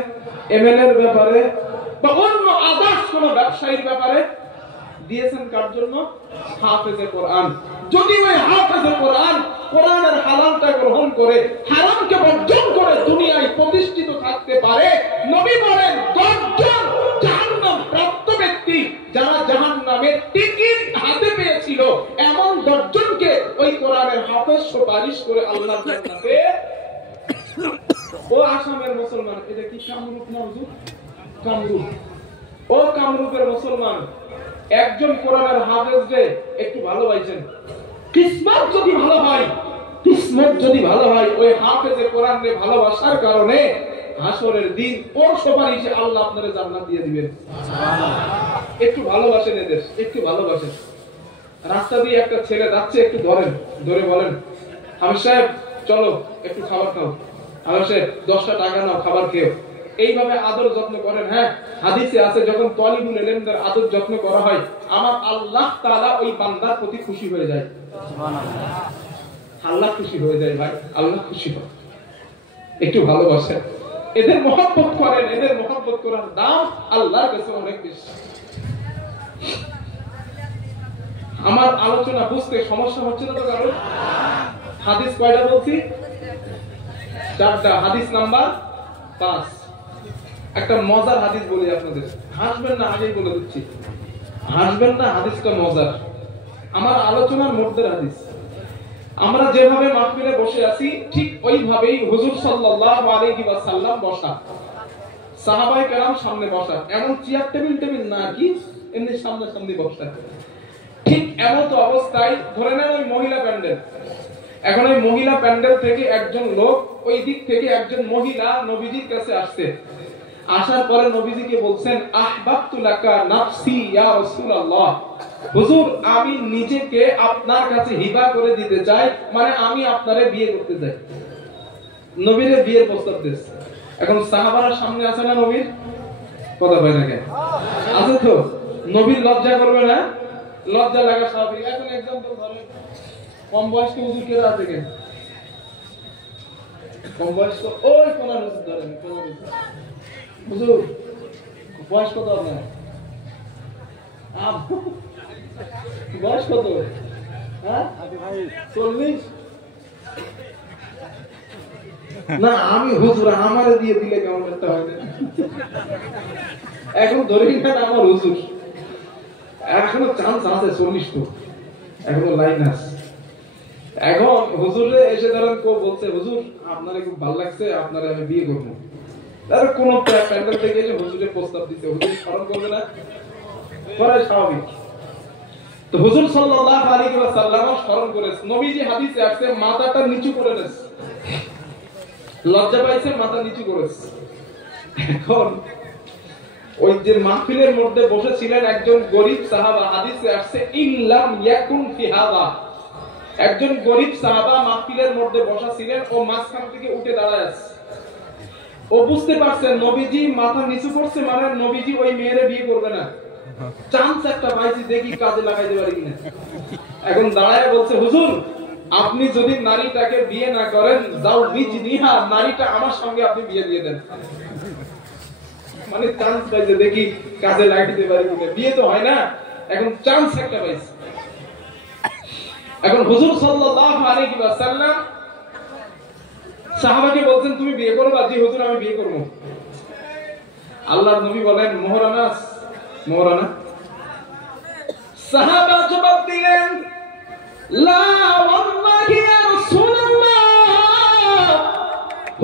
এমএলএ এর ব্যাপারে বা অন্য আদার্স কোন ব্যবসায়ীর ব্যাপারে দিয়েছেন? কার জন্য? হাফেজে কোরআন। যদি ওই হাফেজে কোরআন কোরআনের হালালটা গ্রহণ করে হারামকে বর্জন করে দুনিয়ায় প্রতিষ্ঠিত থাকতে পারে, নবী বলেন 10 জন জাহান্নাম প্রাপ্ত ব্যক্তি, যারা জাহান্নামের টিকিট হাতে পেয়েছিল, এমন 10 জনকে ওই কোরআনের হাফেজ সুপারিশ করে আল্লাহর জান্নাতে। ও আসামের মুসলমান, এটা কি কামরূপ না হুজুর? কামরূপ। ও কামরূপের মুসলমান, একজন কোরআনের হাফেজকে একটু ভালোবাসেন। কিসমত যদি ভালো হয়, কিসমত যদি ভালো হয়, ওই হাফেজে কোরআনকে ভালোবাসার কারণে হাসরের দিন ওর সুপারিশে আল্লাহ আপনারে জান্নাত দিয়ে দিবেন। একটু ভালোবাসেন এদের, একটু ভালোবাসেন। রাস্তা দিয়ে একটা ছেলে যাচ্ছে, একটু ধরেন, ধরে বলেন, হাফেজ সাহেব চলো একটু খাবার খাও, হাফেজ সাহেব 10টা টাকা নাও, খাবার খেও। এইভাবে আদর যত্ন করেন। হ্যাঁ, হাদিসে আছে যখন তালিবুল ইলমদের আদর যত্ন করা হয়, আমার আল্লাহ তাআলা ওই বান্দার প্রতি খুশি হয়ে যায়। সুবহানাল্লাহ। আল্লাহ খুশি হয়ে যায় ভাই, আল্লাহ খুশি হয়। একটু ভালোবাসেন, এদের মহব্বত করেন, এদের মহব্বত করার দাম আল্লাহর কাছে অনেক বেশি। আমার আলোচনা বুঝতে সমস্যা হচ্ছে না তো কারণ? হাদিস কয়টা বলছি? 4টা। হাদিস নাম্বার 5। একটা মজার হাদিস বলি আপনাদের, হাসবেন না, আগেই বলে দিচ্ছি, হাসবেন না, হাদিসটা মজার। আমার আলোচনার মধ্যে হাদিস। আমরা যেভাবে মাহফিলে বসে আছি ঠিক ওইভাবেই হুজুর সাল্লাল্লাহু আলাইহি ওয়াসাল্লাম বসা, সাহাবায়ে কেরাম সামনে বসা, এমন চেয়ার টেবিল না কি, এমনি সামনে সামনে বসা। ঠিক এমন তো অবস্থায় ধরে নেন ওই মহিলা প্যান্ডেল। এখন ওই মহিলা প্যান্ডেল থেকে একজন লোক, ওই দিক থেকে একজন মহিলা নবীজির কাছে আসছে। আসার পরে নবীজিকে বলছেন, আহবাবতু লাকা নাফসি ইয়া রাসূলুল্লাহ, হুজুর আমি নিজেকে আপনার কাছে হিবা করে দিতে চাই, মানে আমি আপনারে বিয়ে করতে চাই। নবীরে বিয়ের প্রস্তাব দিচ্ছে। এখন সাহাবারা সামনে আছে না নবীর? কথা বলে না কেন? আছে তো। নবীর লজ্জা করবে না? লজ্জা লাগা স্বাভাবিক। এখন एग्जांपल ধরেন, কম বয়স্ক হুজুর কে আছে কেন? কম বয়স্ক ওই কোন হুজুর ধরেন, কোন হুজুর বয়স কত আপনার? বয়স কত? হ্যাঁ 40? না আমি হুজুর, আমারে দিয়ে দিলে কেমন একটা হয় না? এখন ধরে নিন আমার হুজুর, এখনো চান্স আছে 40 তো, এখনো লাইন আছে। এখন হুজুরে এসে ধরেন কেউ বলছে, হুজুর আপনারে খুব ভালো লাগছে, আপনারে আমি বিয়ে করবো। তার কোন প্যান্ডেল থেকে এসে হুজুরের প্রস্তাব দিতে, হুজুর স্মরণ করবে না? করে স্বাভাবিক। তো হুজুর সাল্লাল্লাহু আলাইহি ওয়াসাল্লাম স্মরণ করেছে, নবীজি হাদিসে আছে মাথাটা নিচু করে নেছে, লজ্জা পাইছে, মাথা নিচু করেছে। এখন ওই যে মাহফিলের মধ্যে বসেছিলেন একজন গরীব সাহাবা, হাদিসে আছে ইল্লাম ইয়াকুন ফি হাদা, একজন গরীব সাহাবা মাহফিলের মধ্যে বসা ছিলেন, ও মাঝখান থেকে উঠে দাঁড়ায় আছে। ও বুঝতে পারছেন নবীজি মাথা নিচু করছে, মানে নবীজি ওই মেয়েরে বিয়ে করবে না। চান্স একটা পাইছি, দেখি কাজে লাগাইতে পারি কিনা। এখন দাঁড়ায় বলছে, হুজুর আপনি যদি নারীটাকে বিয়ে না করেন, যাও বিজনিহা, নারীটা আমার সঙ্গে আপনি বিয়ে দিয়ে দেন। মানে চান্স পাইছে, দেখি কাজে লাগাইতে পারি কিনা। বিয়ে তো হয় না, এখন চান্স একটা পাইছে। এখন হুজুর সাল্লাল্লাহু আলাইহি ওয়াসাল্লাম সাহাবাকে বলছেন, তুমি বিয়ে করবা? জি হুজুর আমি বিয়ে করব। আল্লাহর নবী বলেন, মোহরানা মোহরানা? সাহাবা জবাব দিলেন, লা ওয়াল্লাহি ইয়া রাসূলুল্লাহ,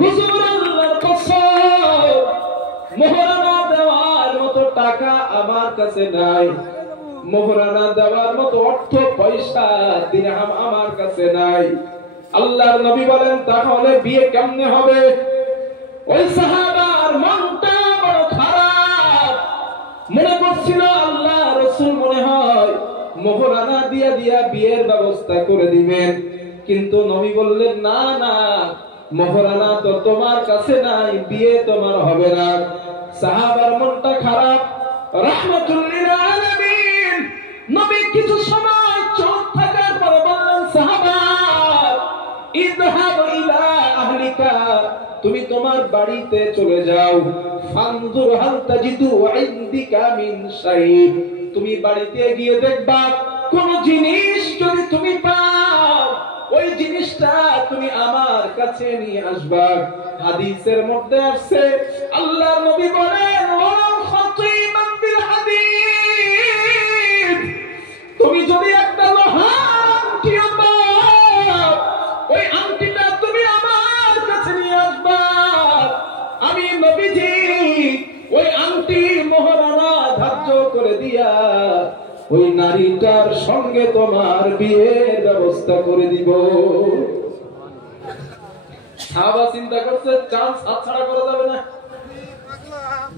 হুজুর আল্লাহর কসম মোহরানা দেওয়া টাকা আমার কাছে নাই, মোহরানা দেওয়ার মতো অর্থ পয়সা দিরহাম আমার কাছে নাই। আল্লাহর নবী বলেন তাহলে বিয়ে কেমনে হবে? ওই সাহাবার মনটা বড় খারাপ, মনে করছিল আল্লাহ রাসূল মনে হয় মোহরানা দিয়া দিয়া বিয়ের ব্যবস্থা করে দিবেন, কিন্তু নবী বললেন না না, মোহরানা তো তোমার কাছে নাই, বিয়ে তোমার হবে না। সাহাবার মনটা খারাপ। রাহমাতুল লিল আলামিন নবী কিছু সময় চুপ থাকার পর বললেন সাহাবা ইযহাব ইলা আহলিকা, তুমি তোমার বাড়িতে চলে যাও। ফানজুর হাল তাজিদু ইনদিকা মিন শাই, তুমি বাড়িতে গিয়ে দেখবা কোন জিনিস যদি তুমি পাও ওই জিনিসটা তুমি আমার কাছে নিয়ে আসবা। হাদিসের মধ্যে আছে আল্লাহর নবী বলেন ওয়া খাতিমান বিল হাদিস, তুমি যদি একটা লোহার আংটি পাও ওই আংটিটা তুমি আমার কাছে নিয়ে আসবা। আমি নবীজি ওই আংটি মোহরানা ধার্য করে দিয়া ওই নারীটার সঙ্গে তোমার বিয়ের ব্যবস্থা করে দিব। সাহাবা চিন্তা করছে চান্স হাতছাড়া করা যাবে না,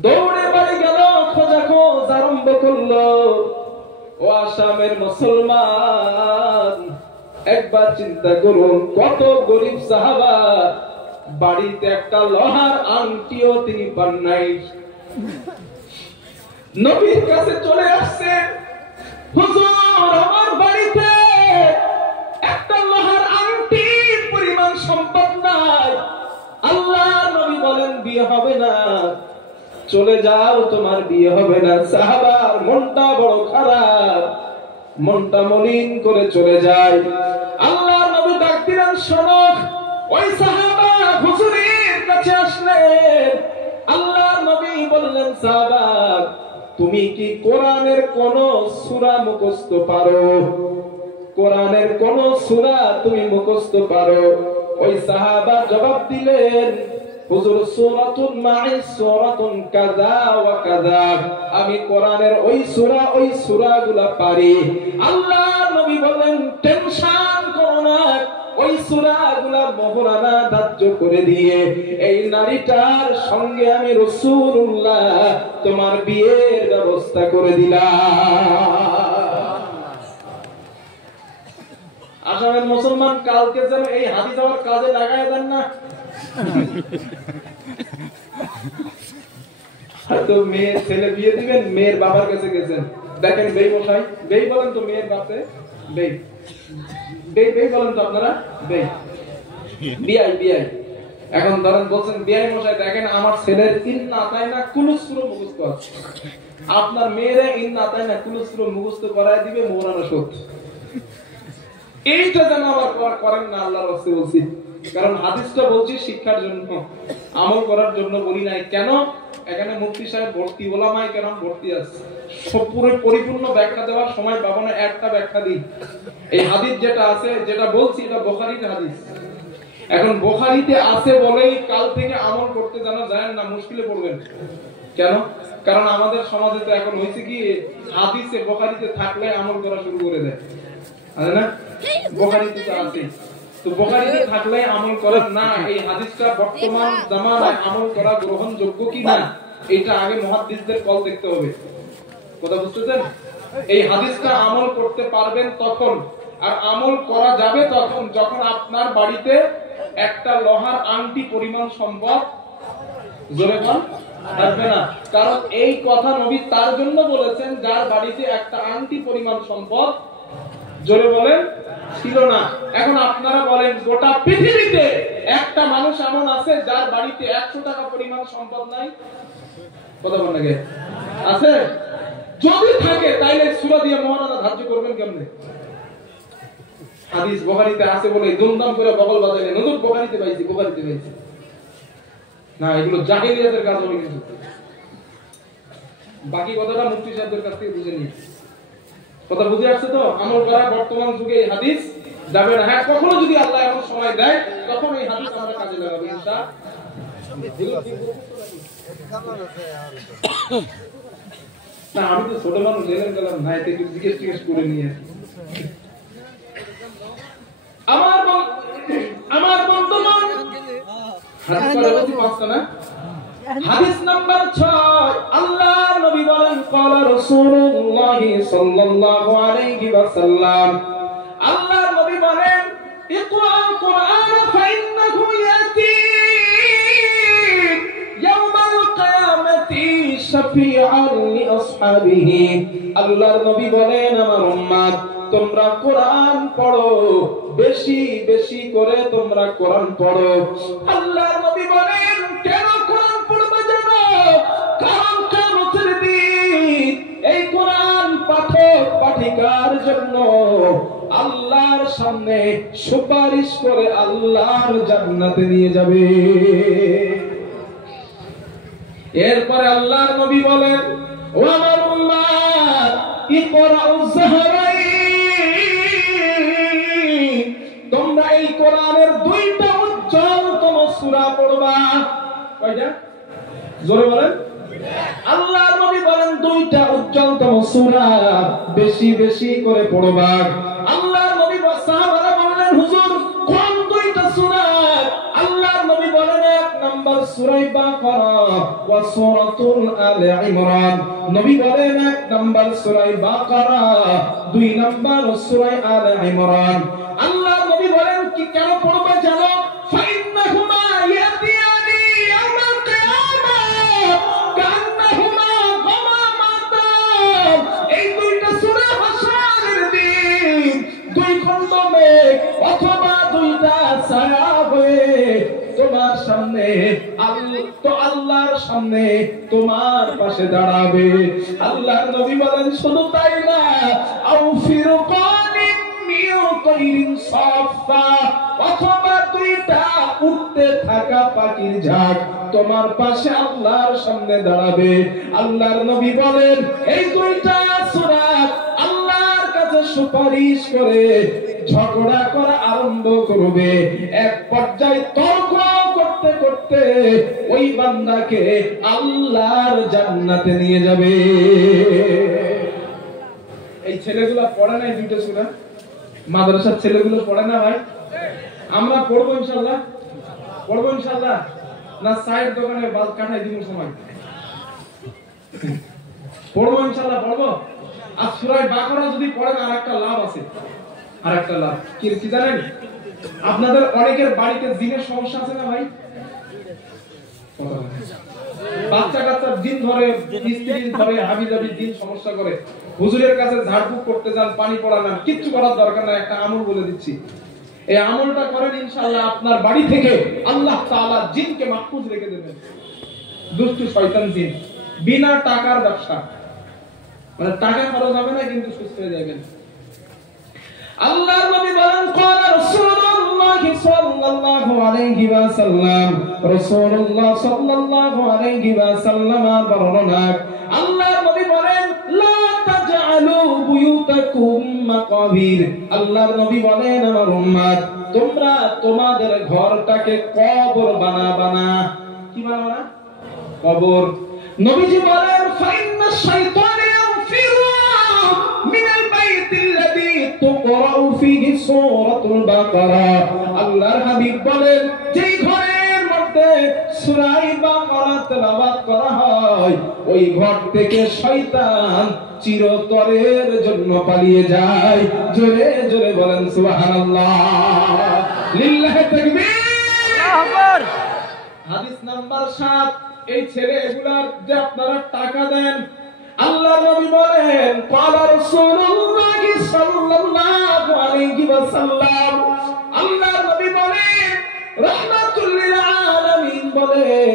দৌড়ে বাড়ি গেল, খোঁজাখোঁজ আরম্ভ করলো। ও আসামের মুসলমান, একবার চিন্তা করুন কত গরিব সাহাবা, বাড়িতে একটা লোহার আংটিও তিনি পান নাই। নবীর কাছে চলে আসছে, হুজুর আমার বাড়িতে একটা লোহার আংটির পরিমাণ সম্পদ নাই। আল্লাহ নবী বলেন বিয়ে হবে না, চলে যাও, তোমার বিয়ে হবে না। সাহাবার মনটা বড় খারাপ, মনটা মলিন করে চলে যায়। আল্লাহ নবী ডাক দিলেন শোনো। ওই সাহাবা হুজুরের কাছে আসলেন। আল্লাহ নবী বললেন সাহাবা তুমি কি কোরআনের কোন সূরা মুখস্থ পারো? কোরআনের কোন সূরা তুমি মুখস্থ পারো? ওই সাহাবা জবাব দিলেন হুজুর সূরাতুন মাইস, সূরাতুন কাযা ওয়া কাযা, আমি কোরআনের ওই সূরাগুলা পারি। আল্লাহ নবী বলেন টেনশন করো না, ওই সূরাগুলা মোহরানা ধার্য করে দিয়ে এই নারীটার সঙ্গে আমি রাসূলুল্লাহ তোমার বিয়ের ব্যবস্থা করে দিলাম। আসামের মুসলমান কালকে যেন এই হাদিস আমার কাজে লাগায় দেন না। হয়তো মেয়ে ছেলে বিয়ে দিবেন, মেয়ের বাবার কাছে গেছেন, দেখেন বেই মশাই, বেই বলেন তো মেয়ের বাপে, বেই বেই বেই বলেন তো আপনারা, বেই বিআই বিআই। এখন ধরেন বলছেন বিআই মশাই দেখেন আমার ছেলের ইন্না তাই না কুলুসুরো মুখস্থ আছে, আপনার মেয়েরা ইন্না তাই না কুলুসুরো মুখস্থ করায় দিবে মোহরানা সত্যি। এইটা যেন আবার করেন না আল্লাহর রাসূল বলছি, কারণ হাদিসটা বলছি শিক্ষার জন্য, আমল করার জন্য বলি নাই। কেন? এখানে মুফতি সাহেব ভর্তি, ওলামায়ে কেরাম ভর্তি আছে, পুরো পরিপূর্ণ ব্যাখ্যা দেওয়ার সময় পাবো না, একটা ব্যাখ্যা দিই। এই হাদিস যেটা আছে, যেটা বলছি এটা বুখারীর হাদিস। এখন বুখারীতে আছে বলেই কাল থেকে আমল করতে জানা যায় না, মুশকিলে পড়বেন। কেন? কারণ আমাদের সমাজে তো এখন হয়েছে কি হাদিসে বুখারীতে থাকলে আমল করা শুরু করে দেয়, আছে না? বুখারীতে তো আছে, তো বুখারীতে থাকলে আমল করা না, এই হাদিসটা বর্তমান জামানায় আমল করা গ্রহণযোগ্য কি না এটা আগে মুহাদ্দিসদের কল দেখতে হবে। কথা বুঝতেছেন? এই হাদিসটা আমল করতে পারবেন তখন, আর আমল করা যাবে তখন যখন আপনার বাড়িতে একটা লোহার আংটি পরিমাণ সম্পদ জোরে বল থাকবে না। কারণ এই কথা নবী তার জন্য বলেছেন যার বাড়িতে একটা আংটি পরিমাণ সম্পদ জোরে বলেন ছিল না। এখন আপনারা বলেন গোটা পৃথিবীতে একটা মানুষ এমন আছে যার বাড়িতে 100 টাকা পরিমাণ সম্পদ নাই? কথা বলেন নাকি? আছে? যদি থাকে তাইলে সূরা দিয়ে মোহরানা ধার্য করবেন কেমনে? হাদিস বুখারীতে আছে বলে দুমদাম করে বগল বাজাইলেন, নতুন বুখারীতে পাইছি না, এগুলো জাহেলিয়াতের কাজ হবে। কিন্তু বাকি কথাটা মুফতি সাহেবদের কাছ থেকে বুঝে নিন। কথা বুঝে আসছে তো? আমল করা বর্তমান যুগে এই হাদিস যাবে না। হ্যাঁ, কখনো যদি আল্লাহ এমন সময় দেয় তখন এই হাদিস আমরা কাজে লাগাবো ইনশাআল্লাহ। না আমি তো ছোট মানুষ জেনে গেলাম না, এতে একটু জিজ্ঞেস করে নিয়ে আমার বর্তমান হাদিস পড়া উচিত পাঁচটা না। হাদিস নাম্বার 6, আল্লাহর নবী বলেন ক্বালা রাসূলুল্লাহ সাল্লাল্লাহু আলাইহি ওয়াসাল্লাম, আল্লাহর নবী বলেন ইকরা'আল কুরআন ফাইন্নাহু ইয়াতি ইয়াওমাল কিয়ামাতি শাফি'আন লিআসহাবিহি। আল্লাহর নবী বলেন আমার উম্মত তোমরা কোরআন পড়ো, বেশি বেশি করে তোমরা কোরআন পড়ো। আল্লাহর নবী বলেন কেন কোরআন পড়বে জানো? কারণ কিয়ামতের দিন এই কোরআন পাঠক পাঠিকার জন্য আল্লাহর সামনে সুপারিশ করে আল্লাহর জান্নাতে নিয়ে যাবে। এরপরে আল্লাহর নবী বলেন ও আমার উম্মত ইকরাউজ যাহরাইন, তোমরা এই কোরআনের দুইটা উজ্জ্বলতম সূরা পড়বা। কয়টা? জোরে বলেন। আল্লাহর নবী বলেন দুইটা উজ্জ্বলতম সূরা বেশি বেশি করে পড়বা। আল্লাহর নবী সাহাবারা বললেন হুজুর কোন দুইটা সূরা? আল্লাহর নবী বলেন এক নাম্বার সূরা বাকারা ওয়া সূরাতুল আলে ইমরান। নবী বলেন এক নাম্বার সূরা বাকারা, দুই নাম্বার সূরা আলে ইমরান। আল্লাহর নবী বলেন কি কেন পড়বে জানো? ফাইন্নাহুমা ইয়াতিয়ানি ইয়াওমাল কিয়ামাহ কান্নাহুমা গামামাতান। এই দুইটা সূরা হাসরের দিন দুই খণ্ড মেঘ অথবা দুইটা ছায়া হয়ে তোমার সামনে আল্লাহর সামনে তোমার পাশে দাঁড়াবে। আল্লাহর নবী বলেন শুধু তাই না, আও ফিরকানিন মিন তাইরিন সাফা, অথবা দুইটা উড়তে থাকা পাখির ঝাঁক তোমার পাশে আল্লাহর সামনে দাঁড়াবে। আল্লাহর নবী বলেন এই দুইটা সূরা আল্লাহর কাছে সুপারিশ করে ঝগড়া করা আরম্ভ করবে। এক পর্যায়ে তর্ক করতে করতে ওই বান্দাকে আল্লাহর জান্নাতে নিয়ে যাবে। এই ছেলেগুলো পড়ে না এই দুটো সূরা? মাদ্রাসার ছেলেগুলো পড়ে না ভাই? আমরা পড়বো ইনশাআল্লাহ? পড়বো ইনশাআল্লাহ? না চায়ের দোকানে বাল কাটাই দিব সময়? পড়বো ইনশাআল্লাহ, পড়বো। আর সূরা বাকারা যদি পড়েন আরেকটা লাভ আছে, আরেকটা লাভ কি জানেন? আপনাদের অনেকের বাড়িতে জিনের সমস্যা আছে না ভাই? বাচ্চা কাচ্চা জিন ধরে, স্ত্রী ধরে, হাবিজাবি জিন সমস্যা করে। হুজুরের কাছে ঝাড়ফুঁক করতে যান, পানি পড়ান, কিচ্ছু করার দরকার নাই, একটা আমল বলে দিচ্ছি। এই আমলটা করেন ইনশাআল্লাহ আপনার বাড়ি থেকে আল্লাহ তাআলা জিনকে মাহফুজ রেখে দেবেন। দুষ্টু শয়তান জিন, বিনা টাকার ব্যবসা, মানে টাকা খরচ হবে না কিন্তু সুস্থ হয়ে যাবেন। আল্লাহর নবী বলেন ক্বালা রাসূলুল্লাহ সাল্লাল্লাহু আলাইহি ওয়াসাল্লাম, রাসূলুল্লাহ সাল্লাল্লাহু আলাইহি ওয়াসাল্লাম বর্ণনা, আল্লাহর নবী বলেন লা তাজআলু বুয়ুতাকুম মাকাবির। আল্লাহর নবী বলেন আমার উম্মত তোমরা তোমাদের ঘরটাকে কবর বানাবা না। কি বানাবা না? কবর। নবীজি বলেন ফাইন্না শাইতানা ইয়ানফিরু মিনাল বাইতিল্লাযী তুকরাউ ফীহি সূরাতুল বাকারা। আল্লাহর হাবিব বলেন যেই ঘরের মধ্যে সূরা বাকারা তেলাওয়াত করা হয় ওই ঘর থেকে শয়তান চিরতরের জন্য পালিয়ে যায়। জোরে জোরে বলেন সুবহানাল্লাহ, লিল্লাহি তাকবীর, আল্লাহু আকবার। হাদিস নাম্বার 7, এই ছেলেগুলার যে আপনারা টাকা দেন, আল্লাহর নবী বলেন ক্বালা রাসূলুল্লাহ সাল্লাল্লাহু আলাইহি ওয়াসাল্লাম, আল্লাহর নবী বলেন রাহমাতুল লিল আলামিন বলেন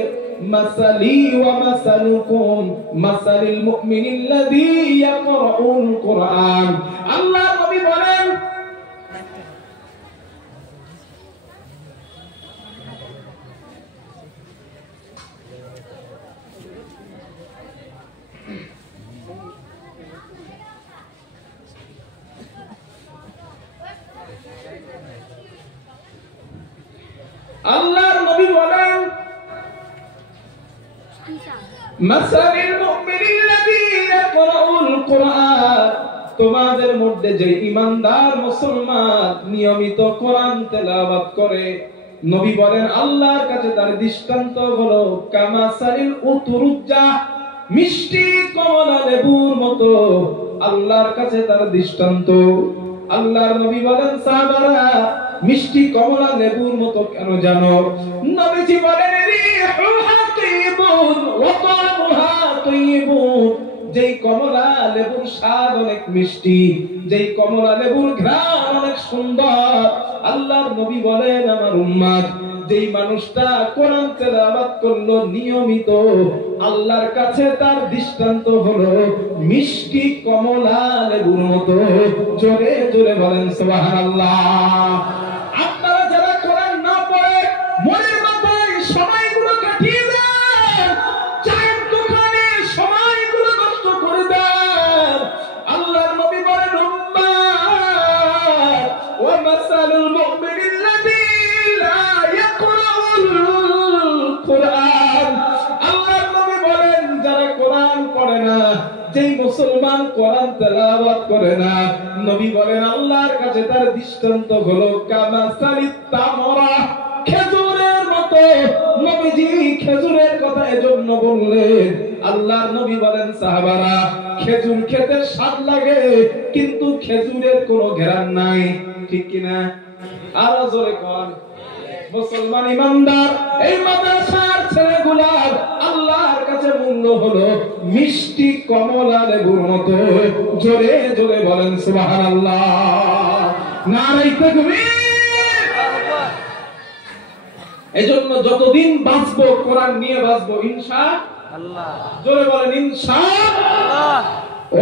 মাসালি ওয়া মাসালুকুম মাসালিল মুমিনিল্লাযী ইয়াকরাউল কুরআন। আল্লাহর নবী বলেন আল্লাহর নবী বলেন মাসালিল মুমিনিল্লাযী ইয়াকরাউল কোরআন। তোমাদের মধ্যে যে ঈমানদার মুসলমান নিয়মিত কোরআন তেলাওয়াত করে, নবী বলেন আল্লাহর কাছে তার দৃষ্টান্ত হলো কামাসালিল উতুরুজ্জা, মিষ্টি কমলা লেবুর মতো আল্লাহর কাছে তার দৃষ্টান্ত। আল্লাহর নবী বলেন সাহাবারা মিষ্টি কমলা লেবুর মতো কেন জানো? নবীজি বলেন রিহুহা তাইয়িবুন ওয়া তা'মুহা তাইয়িবুন, যেই কমলা লেবুর স্বাদ অনেক মিষ্টি, যেই কমলা লেবুর ঘ্রাণ অনেক সুন্দর। আল্লাহর নবী বলেন আমার উম্মত যেই মানুষটা কোরআন তেলাওয়াত করলো নিয়মিত, আল্লাহর কাছে তার দৃষ্টান্ত হলো মিষ্টি কমলা লেবুর মতো। জোরে জোরে বলেন সুবহানাল্লাহ। আপনারা যারা কোরআন না পড়ে মনের মাথায় সময়গুলো কাটিয়ে দেন, চায়ের দোকানে সময়গুলো নষ্ট করে দেন, আল্লাহর নবী বলেন উম্মাহ ওয়া মাসালুল মুমিনিল্লাযী লা ইয়াকরাউল কুরআন। আল্লাহর নবী বলেন যারা কোরআন পড়ে না, যেই মুসলমান কোরআন তেলাওয়াত করে না, নবী বলেন আল্লাহর কাছে তার দৃষ্টান্ত হলো কামাসালিত তামরা, খেজুরের মতো। নবীজি খেজুরের কথা এজন্য বললেন, আল্লাহর নবী বলেন সাহাবারা খেজুর খেতে স্বাদ লাগে কিন্তু খেজুরের কোনো ঘ্রাণ নাই, ঠিক কি না? আরো জোরে কোন মুসলমান ইমানদার এই মাদ্রাসার ছেলেগুলার আল্লাহর কাছে মূল্য হলো মিষ্টি কমলা লেবুর মতো। জোরে জোরে বলেন সুবহানাল্লাহ, নারে তাকবীর। এজন্য যতদিন বাঁচবো কোরআন নিয়ে বাঁচবো ইনশাআল্লাহ। জোরে বলেন ইনশাআল্লাহ।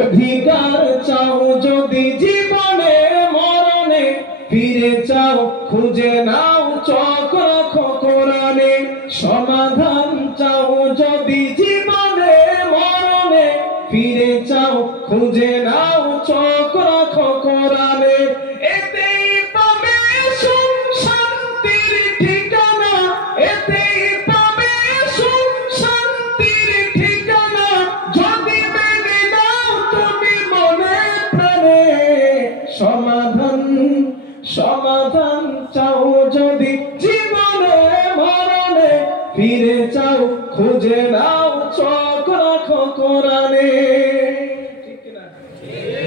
অধিকার চাও যদি জীবনে মরণে, ফিরে চাও খুঁজে নাও চোখ রাখো কোরআনে। সমাধান চাও যদি জীবনে মরণে, ফিরে চাও খুঁজে নাও চোখ রাখো কোরআনে। এতেই পাবে সুখ শান্তির ঠিকানা, এতেই পাবে সুখ শান্তির ঠিকানা, যদি মেনে নাও তুমি মনে প্রাণে। সমাধান সমাধান চাও যদি জীবনে মরণে, ফিরে চাও খুঁজে নাও চোখ রাখো কোরআনে। ঠিক কি না?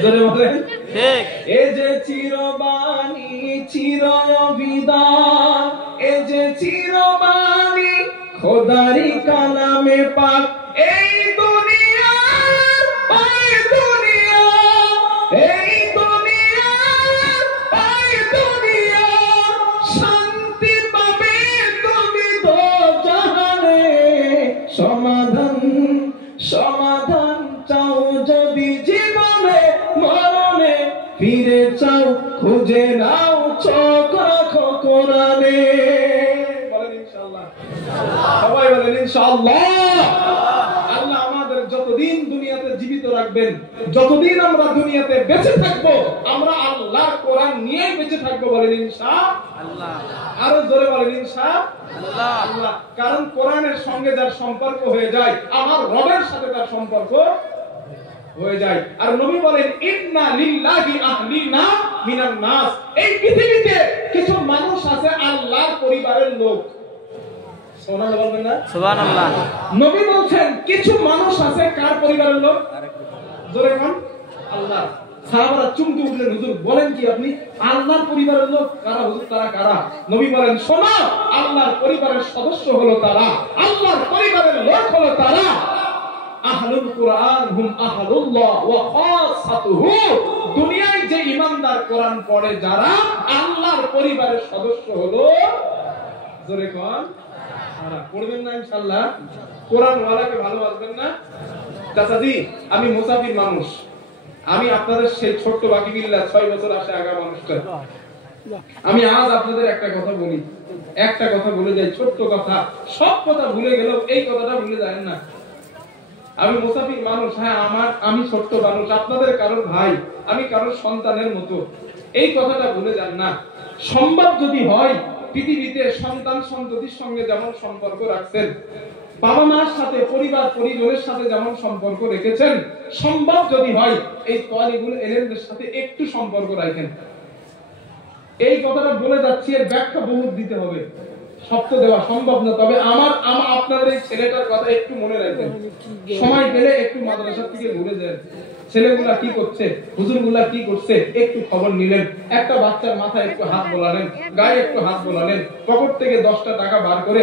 জোরে বলেন ঠিক। এ যে চিরবাণী চির অভিধান, এ যে চিরবাণী খোদারি কালামে পাক। এই দুনিয়া ওই দুনিয়া, এই দুনিয়া ওই দুনিয়া, শান্তি পাবে তুমি দো জাহানে। সমাধান সমাধান চাও যদি জীবনে মরণে, ফিরে চাও খুঁজে নাও চোখ রাখো কোরআনে। বলেন ইনশাআল্লাহ, সবাই বলেন ইনশাআল্লাহ। আল্লাহ আমাদের যতদিন দুনিয়াতে জীবিত রাখবেন, যতদিন আমরা দুনিয়াতে বেঁচে থাকবো, আমরা আল্লাহর কোরআন নিয়ে বেঁচে থাকবো। বলেন ইনশাআল্লাহ। আরো জোরে বলেন ইনশাআল্লাহ। কারণ কোরআনের সঙ্গে যার সম্পর্ক হয়ে যায়, আমার রবের সাথে তার সম্পর্ক হয়ে যায়। আর নবী বলেন ইন্না লিল্লাহি আহলিনা মিনান নাস, এই পৃথিবীতে কিছু মানুষ আছে আল্লাহর পরিবারের লোক। সুবহানাল্লাহ বলবেন না? সুবহানাল্লাহ। নবী বলেন কিছু মানুষ আছে কার পরিবারের লোক? জোরে কোন আল্লাহ। সাহাবারা চমকে উঠলেন, হুজুর বলেন কি আপনি? আল্লাহর পরিবারের লোক কারা হুজুর? তারা কারা? নবী বলেন শোনো, আল্লাহর পরিবারের সদস্য হলো তারা, আল্লাহর পরিবারের লোক হলো তারা। আহলুল কুরআন হুম আহলুল্লাহ ওয়া খাসাতুহু, দুনিয়ায় যে ঈমানদার কোরআন পড়ে যারা, আল্লাহর পরিবারের সদস্য হলো। জোরে কোন তারা। পড়বেন না ইনশাআল্লাহ? কোরআন ওয়ালাকে ভালোবাসবেন না? চাচাজি আমি মুসাফির মানুষ, আমি আপনাদের সেই ছোট্ট বাকি বিল্লাহ 6 বছর আসে আগা মানুষটা। আমি আজ আপনাদের একটা কথা বলি, একটা কথা বলে যাই, ছোট্ট কথা। সব কথা ভুলে গেলেও এই কথাটা ভুলে যায় না। আমি মুসাফির মানুষ, হ্যাঁ আমি ছোট্ট মানুষ, আপনাদের কারোর ভাই, আমি কারোর সন্তানের মতো। এই কথাটা ভুলে যান না। সম্ভব যদি হয় পৃথিবীতে সন্তান সন্ততির সঙ্গে যেমন সম্পর্ক রাখছেন, বাবা মার সাথে, পরিবার পরিজনের সাথে যেমন সম্পর্ক রেখেছেন, সম্ভব যদি হয় এই তালিবুল ইলমের সাথে একটু সম্পর্ক রাখেন। এই কথাটা বলে যাচ্ছি, এর ব্যাখ্যা বহুত দিতে হবে, সব তো দেওয়া সম্ভব না। তবে আমার আপনাদের এই ছেলেটার কথা একটু মনে রাখবেন, সময় পেলে একটু মাদ্রাসা থেকে ঘুরে যান, ছেলেগুলা কি করছে, হুজুরগুলা কি করছে একটু খবর নিলেন, একটা বাচ্চার মাথায় একটু হাত বোলালেন, গায়ে একটু হাত বোলালেন, পকেট থেকে 10টা টাকা বার করে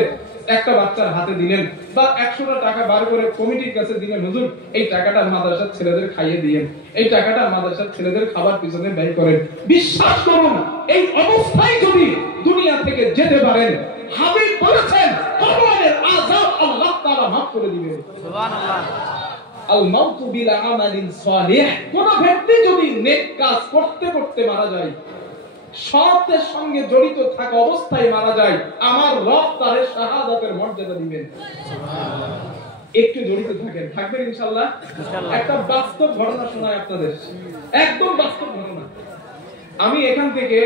একটা বাচ্চার হাতে দিলেন, বা 100টা টাকা বার করে কমিটির কাছে দিলেন, হুজুর এই টাকাটা মাদ্রাসার ছেলেদের খাইয়ে দিয়েন, এই টাকাটা মাদ্রাসার ছেলেদের খাবার পিছনে ব্যয় করেন। বিশ্বাস করুন, এই অবস্থায় যদি দুনিয়া থেকে যেতে পারেন, হাবিব বলেছেন কবরের আযাব আল্লাহ তাআলা মাফ করে দিবেন। সুবহানাল্লাহ। আল মাউতু বিলা আমালিন সালিহ, কোন ব্যক্তি যদি নেক কাজ করতে করতে মারা যায়, সত্যের সঙ্গে জড়িত থাকা অবস্থায় মারা যায়, আমার রব তারে শাহাদাতের মর্যাদা দিবেন। সুবহানাল্লাহ। একটু জড়িত থাকবেন ইনশাআল্লাহ। একটা বাস্তব ঘটনা শোনাই আপনাদের, একদম বাস্তব ঘটনা। আমি এখান থেকে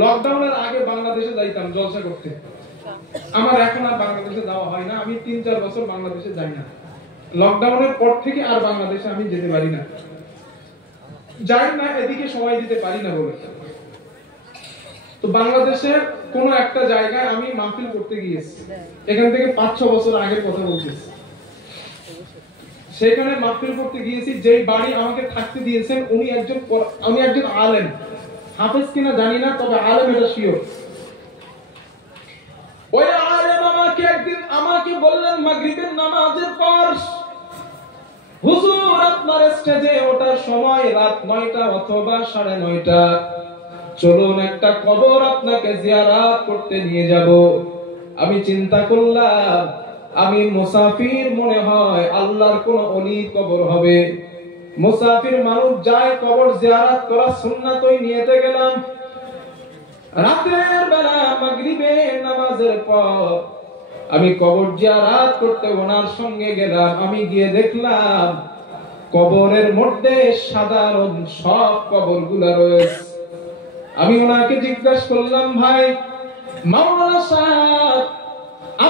লকডাউনের আগে বাংলাদেশে যাইতাম জলসা করতে, আমার এখন আর বাংলাদেশে যাওয়া হয় না, আমি 3-4 বছর বাংলাদেশে যাই না। লকডাউনের পর থেকে আর বাংলাদেশে আমি যেতে পারি না, যাই না, এদিকে সময় দিতে পারি না বলে। তো বাংলাদেশের কোন একটা জায়গায় আমি মাহফিল করতে গিয়েছি, এখান থেকে 5-6 বছর আগের কথা বলতেছি। সেখানে মাহফিল করতে গিয়েছি, যেই বাড়ি আমাকে থাকতে দিয়েছেন উনি একজন আলেম, হাফেজ কিনা জানি না, তবে আলেম এটা শিওর। ওই আলেম আমাকে বললেন মাগরিবের নামাজের পর, হুজুর আপনার স্টেজে ওঠার সময় রাত 9টা অথবা 9:30, চলুন একটা কবর আপনাকে জিয়ারত করতে নিয়ে যাব। আমি চিন্তা করলাম আমি মুসাফির, মনে হয় আল্লাহর কোন ওলির কবর হবে। মুসাফির মানুষ যায় কবর জিয়ারত করা সুন্নাত, ওই নিয়েতে গেলাম। রাতের বেলা মাগরিবের নামাজের পর আমি কবর জিয়ারত করতে ওনার সঙ্গে গেলাম। আমি গিয়ে দেখলাম কবরের মধ্যে সাধারণ সব কবরগুলা রয়েছে। আমি ওনাকে জিজ্ঞাসা করলাম, ভাই মাওলানা সাহেব,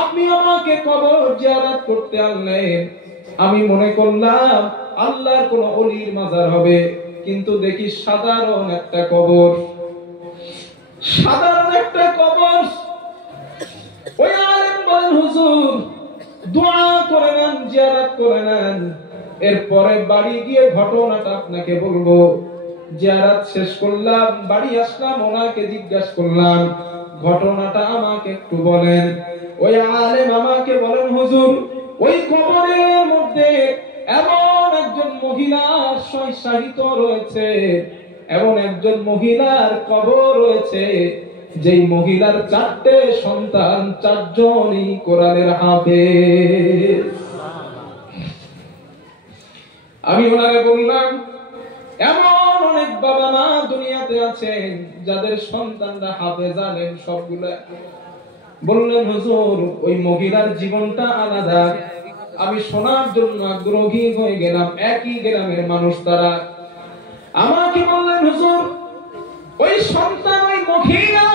আপনি আমাকে কবর জিয়ারত করতে আনলেন, আমি মনে করলাম আল্লাহর কোন ওলির মাজার হবে, কিন্তু দেখি সাধারণ একটা কবর, সাধারণ একটা কবর। ওই আলেম বলেন, হুজুর দোয়া করে নেন, জিয়ারত করে নেন, এরপরে বাড়ি গিয়ে ঘটনাটা আপনাকে বলবো। জিয়ারত শেষ করলাম, বাড়ি আসলাম, ওনাকে জিজ্ঞাসা করলাম ঘটনাটা আমাকে একটু বলেন। ওই আলেম আমাকে বলেন, হুজুর ওই কবরের মধ্যে এমন একজন মহিলার শায়িত রয়েছে, এমন একজন মহিলার কবর রয়েছে, যেই মহিলার 4টে সন্তান, 4জনই কোরআনের হাফেজ। আমি ওনাকে বললাম, এমন অনেক বাবা মা দুনিয়াতে আছেন যাদের সন্তানরা হাফেজ আলেম সবগুলা। বললেন, হুজুর ওই মহিলার জীবনটা আলাদা। আমি শোনার জন্য আগ্রহী হয়ে গেলাম, একই গ্রামের মানুষ তারা। আমাকে বললেন, হুজুর ওই সন্তান, ওই মহিলা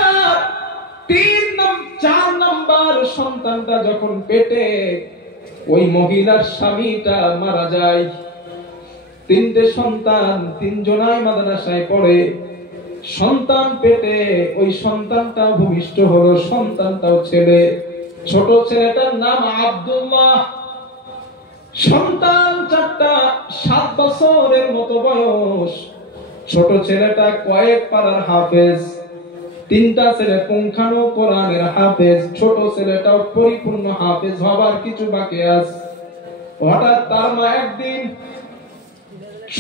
4 নাম্বার সন্তানটা যখন পেটে, ওই মহিলার স্বামীটা মারা যায়। 3টে সন্তান, 3জনাই মাদ্রাসায় পড়ে। সন্তান পেটে, ওই সন্তানটা ভূমিষ্ঠ হলো, সন্তানটাও ছেলে। ছোট ছেলেটার নাম আব্দুল্লাহ। সন্তান 4টা, 7 বছরের মতো বয়স। ছোট ছেলেটা কয়েক পারার হাফেজ, 3টা ছেলে পুঙ্খানু কোরআনের হাফেজ। ছোট ছেলেটাও পরিপূর্ণ হাফেজ হবার কিছু বাকি আছে। হঠাৎ তার মা একদিন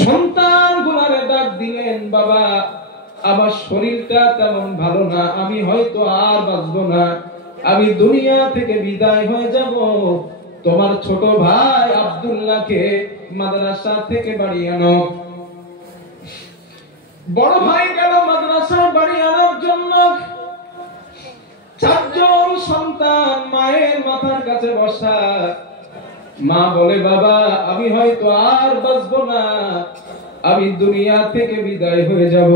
সন্তান গুলারে ডাক দিলেন, বাবা আমার শরীরটা তেমন ভালো না, আমি হয়তো আর বাঁচবো না, আমি দুনিয়া থেকে বিদায় হয়ে যাব। তোমার ছোট ভাই আব্দুল্লাহকে মাদ্রাসা থেকে বাড়ি আনো। বড় ভাই গেল মাদ্রাসায় বাড়ি আনার জন্য। 4জন সন্তান মায়ের মাথার কাছে বসা। মা বলে, বাবা আমি হয়তো আর বাঁচবো না, আমি দুনিয়া থেকে বিদায় হয়ে যাব।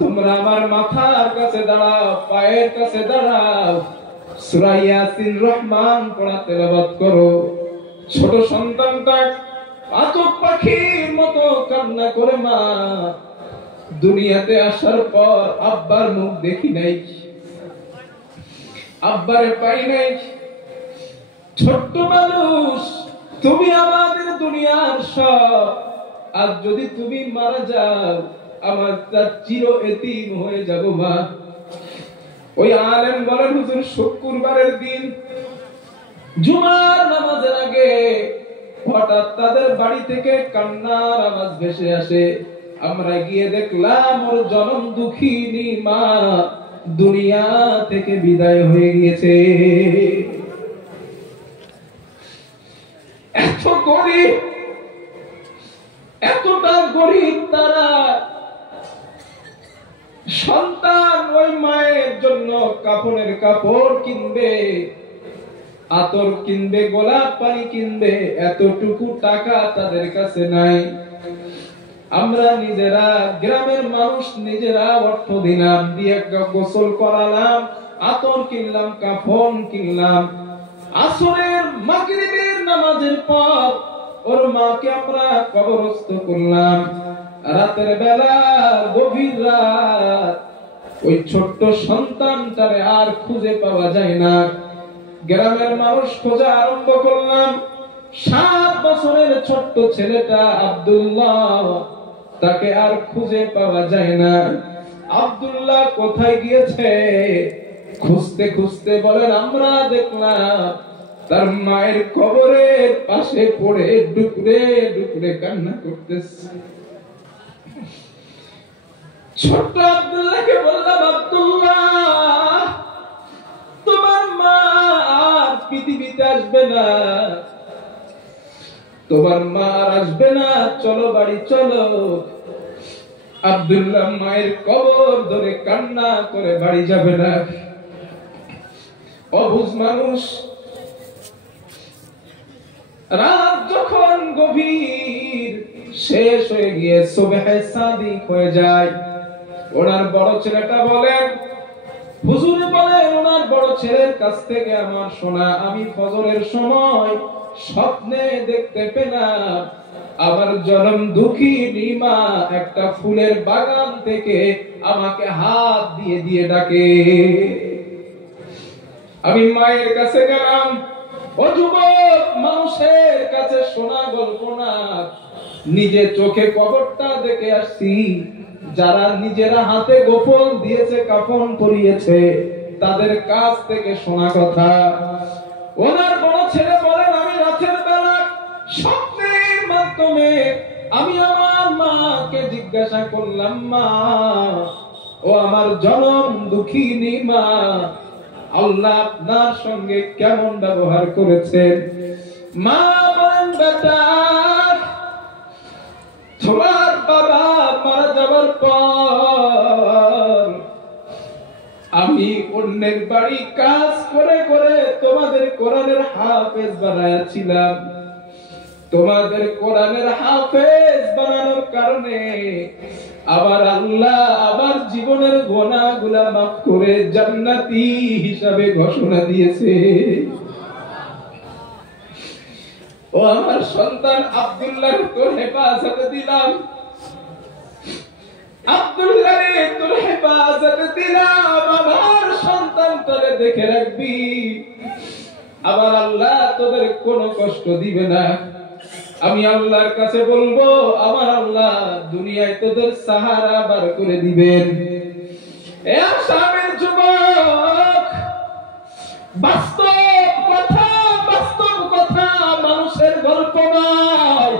তোমরা আমার মাথার কাছে দাঁড়াও, পায়ের কাছে দাঁড়াও, সূরা ইয়াসিন রহমান পড়া তেলাওয়াত করো। ছোট সন্তানটা পাখি পাখির মতো কান্না করে, মা দুনিয়াতে আসার পর আব্বার মুখ দেখি নাই, আব্বারে পাই নাই, ছোট্ট মানুষ তুমি আমাদের দুনিয়ার সব, আর যদি তুমি মারা যাও আমার তার চির এতিম হয়ে যাব মা। ওই আলেম বলেন, হুজুর শুক্রবারের দিন জুমার নামাজের আগে হঠাৎ তাদের বাড়ি থেকে কান্নার আওয়াজ ভেসে আসে। আমরা গিয়ে দেখলাম ওর জনম দুঃখিনী মা দুনিয়া থেকে বিদায় হয়ে গিয়েছে। এত গরিব, এতটা গরিব তারা, সন্তান ওই মায়ের জন্য কাপড়ের কাপড় কিনবে, আতর কিনবে, গোলাপ পানি কিনবে, এতটুকু টাকা তাদের কাছে নাই। আমরা নিজেরা, গ্রামের মানুষ নিজেরা অর্থ দিলাম, দিয়ে গোসল করালাম, আতর কিনলাম, কাফন কিনলাম। আসরের মাগরিবের নামাজের পর ওর মাকে আমরা কবরস্থ করলাম। রাতের বেলা গভীর রাত, ওই ছোট্ট সন্তানটারে আর খুঁজে পাওয়া যায় না। গ্রামের মানুষ খোঁজা আরম্ভ করলাম। 7 বছরের ছোট্ট ছেলেটা আব্দুল্লাহ, তাকে আর খুঁজে পাওয়া যায় না। আব্দুল্লাহ কোথায় গিয়েছে খুঁজতে খুঁজতে বলেন আমরা দেখলাম তার মায়ের কবরের পাশে পড়ে ডুকরে ডুকরে কান্না করতেছে। ছোট্ট আব্দুল্লাহকে বললাম, আব্দুল্লাহ তোমার মা আর পৃথিবীতে আসবে না, তোমার মা আর আসবে না, চলো বাড়ি চলো। আব্দুল্লাহ মায়ের কবর ধরে কান্না করে বাড়ি যাবে না। অবুঝ মানুষ। রাত যখন গভীর শেষ হয়ে গিয়ে সুবহে সাদিক হয়ে যায়, ওনার বড় ছেলেটা বলেন, হুজুর বলেন ওনার বড় ছেলের কাছ থেকে আমার শোনা, আমি ফজরের সময় স্বপ্নে দেখতে পেলাম আমার জনম দুঃখিনী মা একটা ফুলের বাগান থেকে আমাকে হাত দিয়ে দিয়ে ডাকে। আমি মায়ের কাছে গেলাম। ও যুবক, মানুষের কাছে শোনা গল্প না, নিজে চোখে কবরটা দেখে আসছি। যারা নিজেরা হাতে গোপন দিয়েছে, কাফন পরিয়েছে, তাদের কাছ থেকে শোনা কথা। ওনার বড় ছেলে বলেন, আমি রাতের বেলা স্বপ্নের মাধ্যমে আমি আমার মাকে জিজ্ঞাসা করলাম, মা ও আমার জনম দুঃখিনী মা, আল্লাহ আপনার সঙ্গে কেমন ব্যবহার করেছেন? মা বলেন, বেটা তোমার বাবা মারা যাবার পর আমি অন্যের বাড়ি কাজ করে করে তোমাদের কোরআনের হাফেজ বানাইছিলাম। তোমাদের কোরআনের হাফেজ বানানোর কারণে আবার আল্লাহ আবার জীবনের গুনাহগুলা মাফ করে জান্নাতি হিসাবে ঘোষণা দিয়েছে। ও আমার সন্তান আব্দুল্লাহ তোর হেফাজতে দিলাম, আব্দুল্লাহ রে তোর হেফাজতে দিলাম, আমার সন্তান তোরে দেখে রাখবি, আবার আল্লাহ তোদের কোনো কষ্ট দিবে না। আমি আল্লাহর কাছে বলবো, আমার আল্লাহ দুনিয়ায় তোদের সাহারা বার করে দিবেন। এ আসামের যুবক, বাস্তব কথা, বাস্তব কথা, মানুষের গল্প নয়।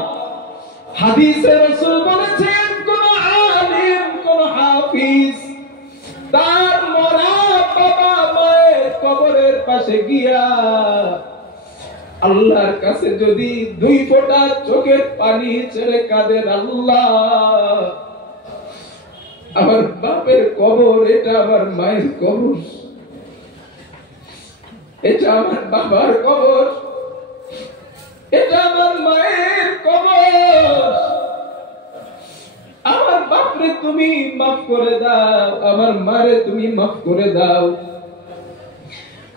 হাদিসে রাসূল বলেছেন, কোন আলিম, কোন হাফিজ তার মরা বাবা মায়ের কবরের পাশে গিয়া আল্লাহর কাছে যদি 2 ফোঁটা চোখের পানি ছেড়ে কাঁদেন, আল্লাহ আমার বাপের কবর, এটা আমার মায়ের কবর, এটা আমার বাবার কবর, এটা আমার মায়ের কবর, আমার বাপরে তুমি মাফ করে দাও, আমার মারে তুমি মাফ করে দাও।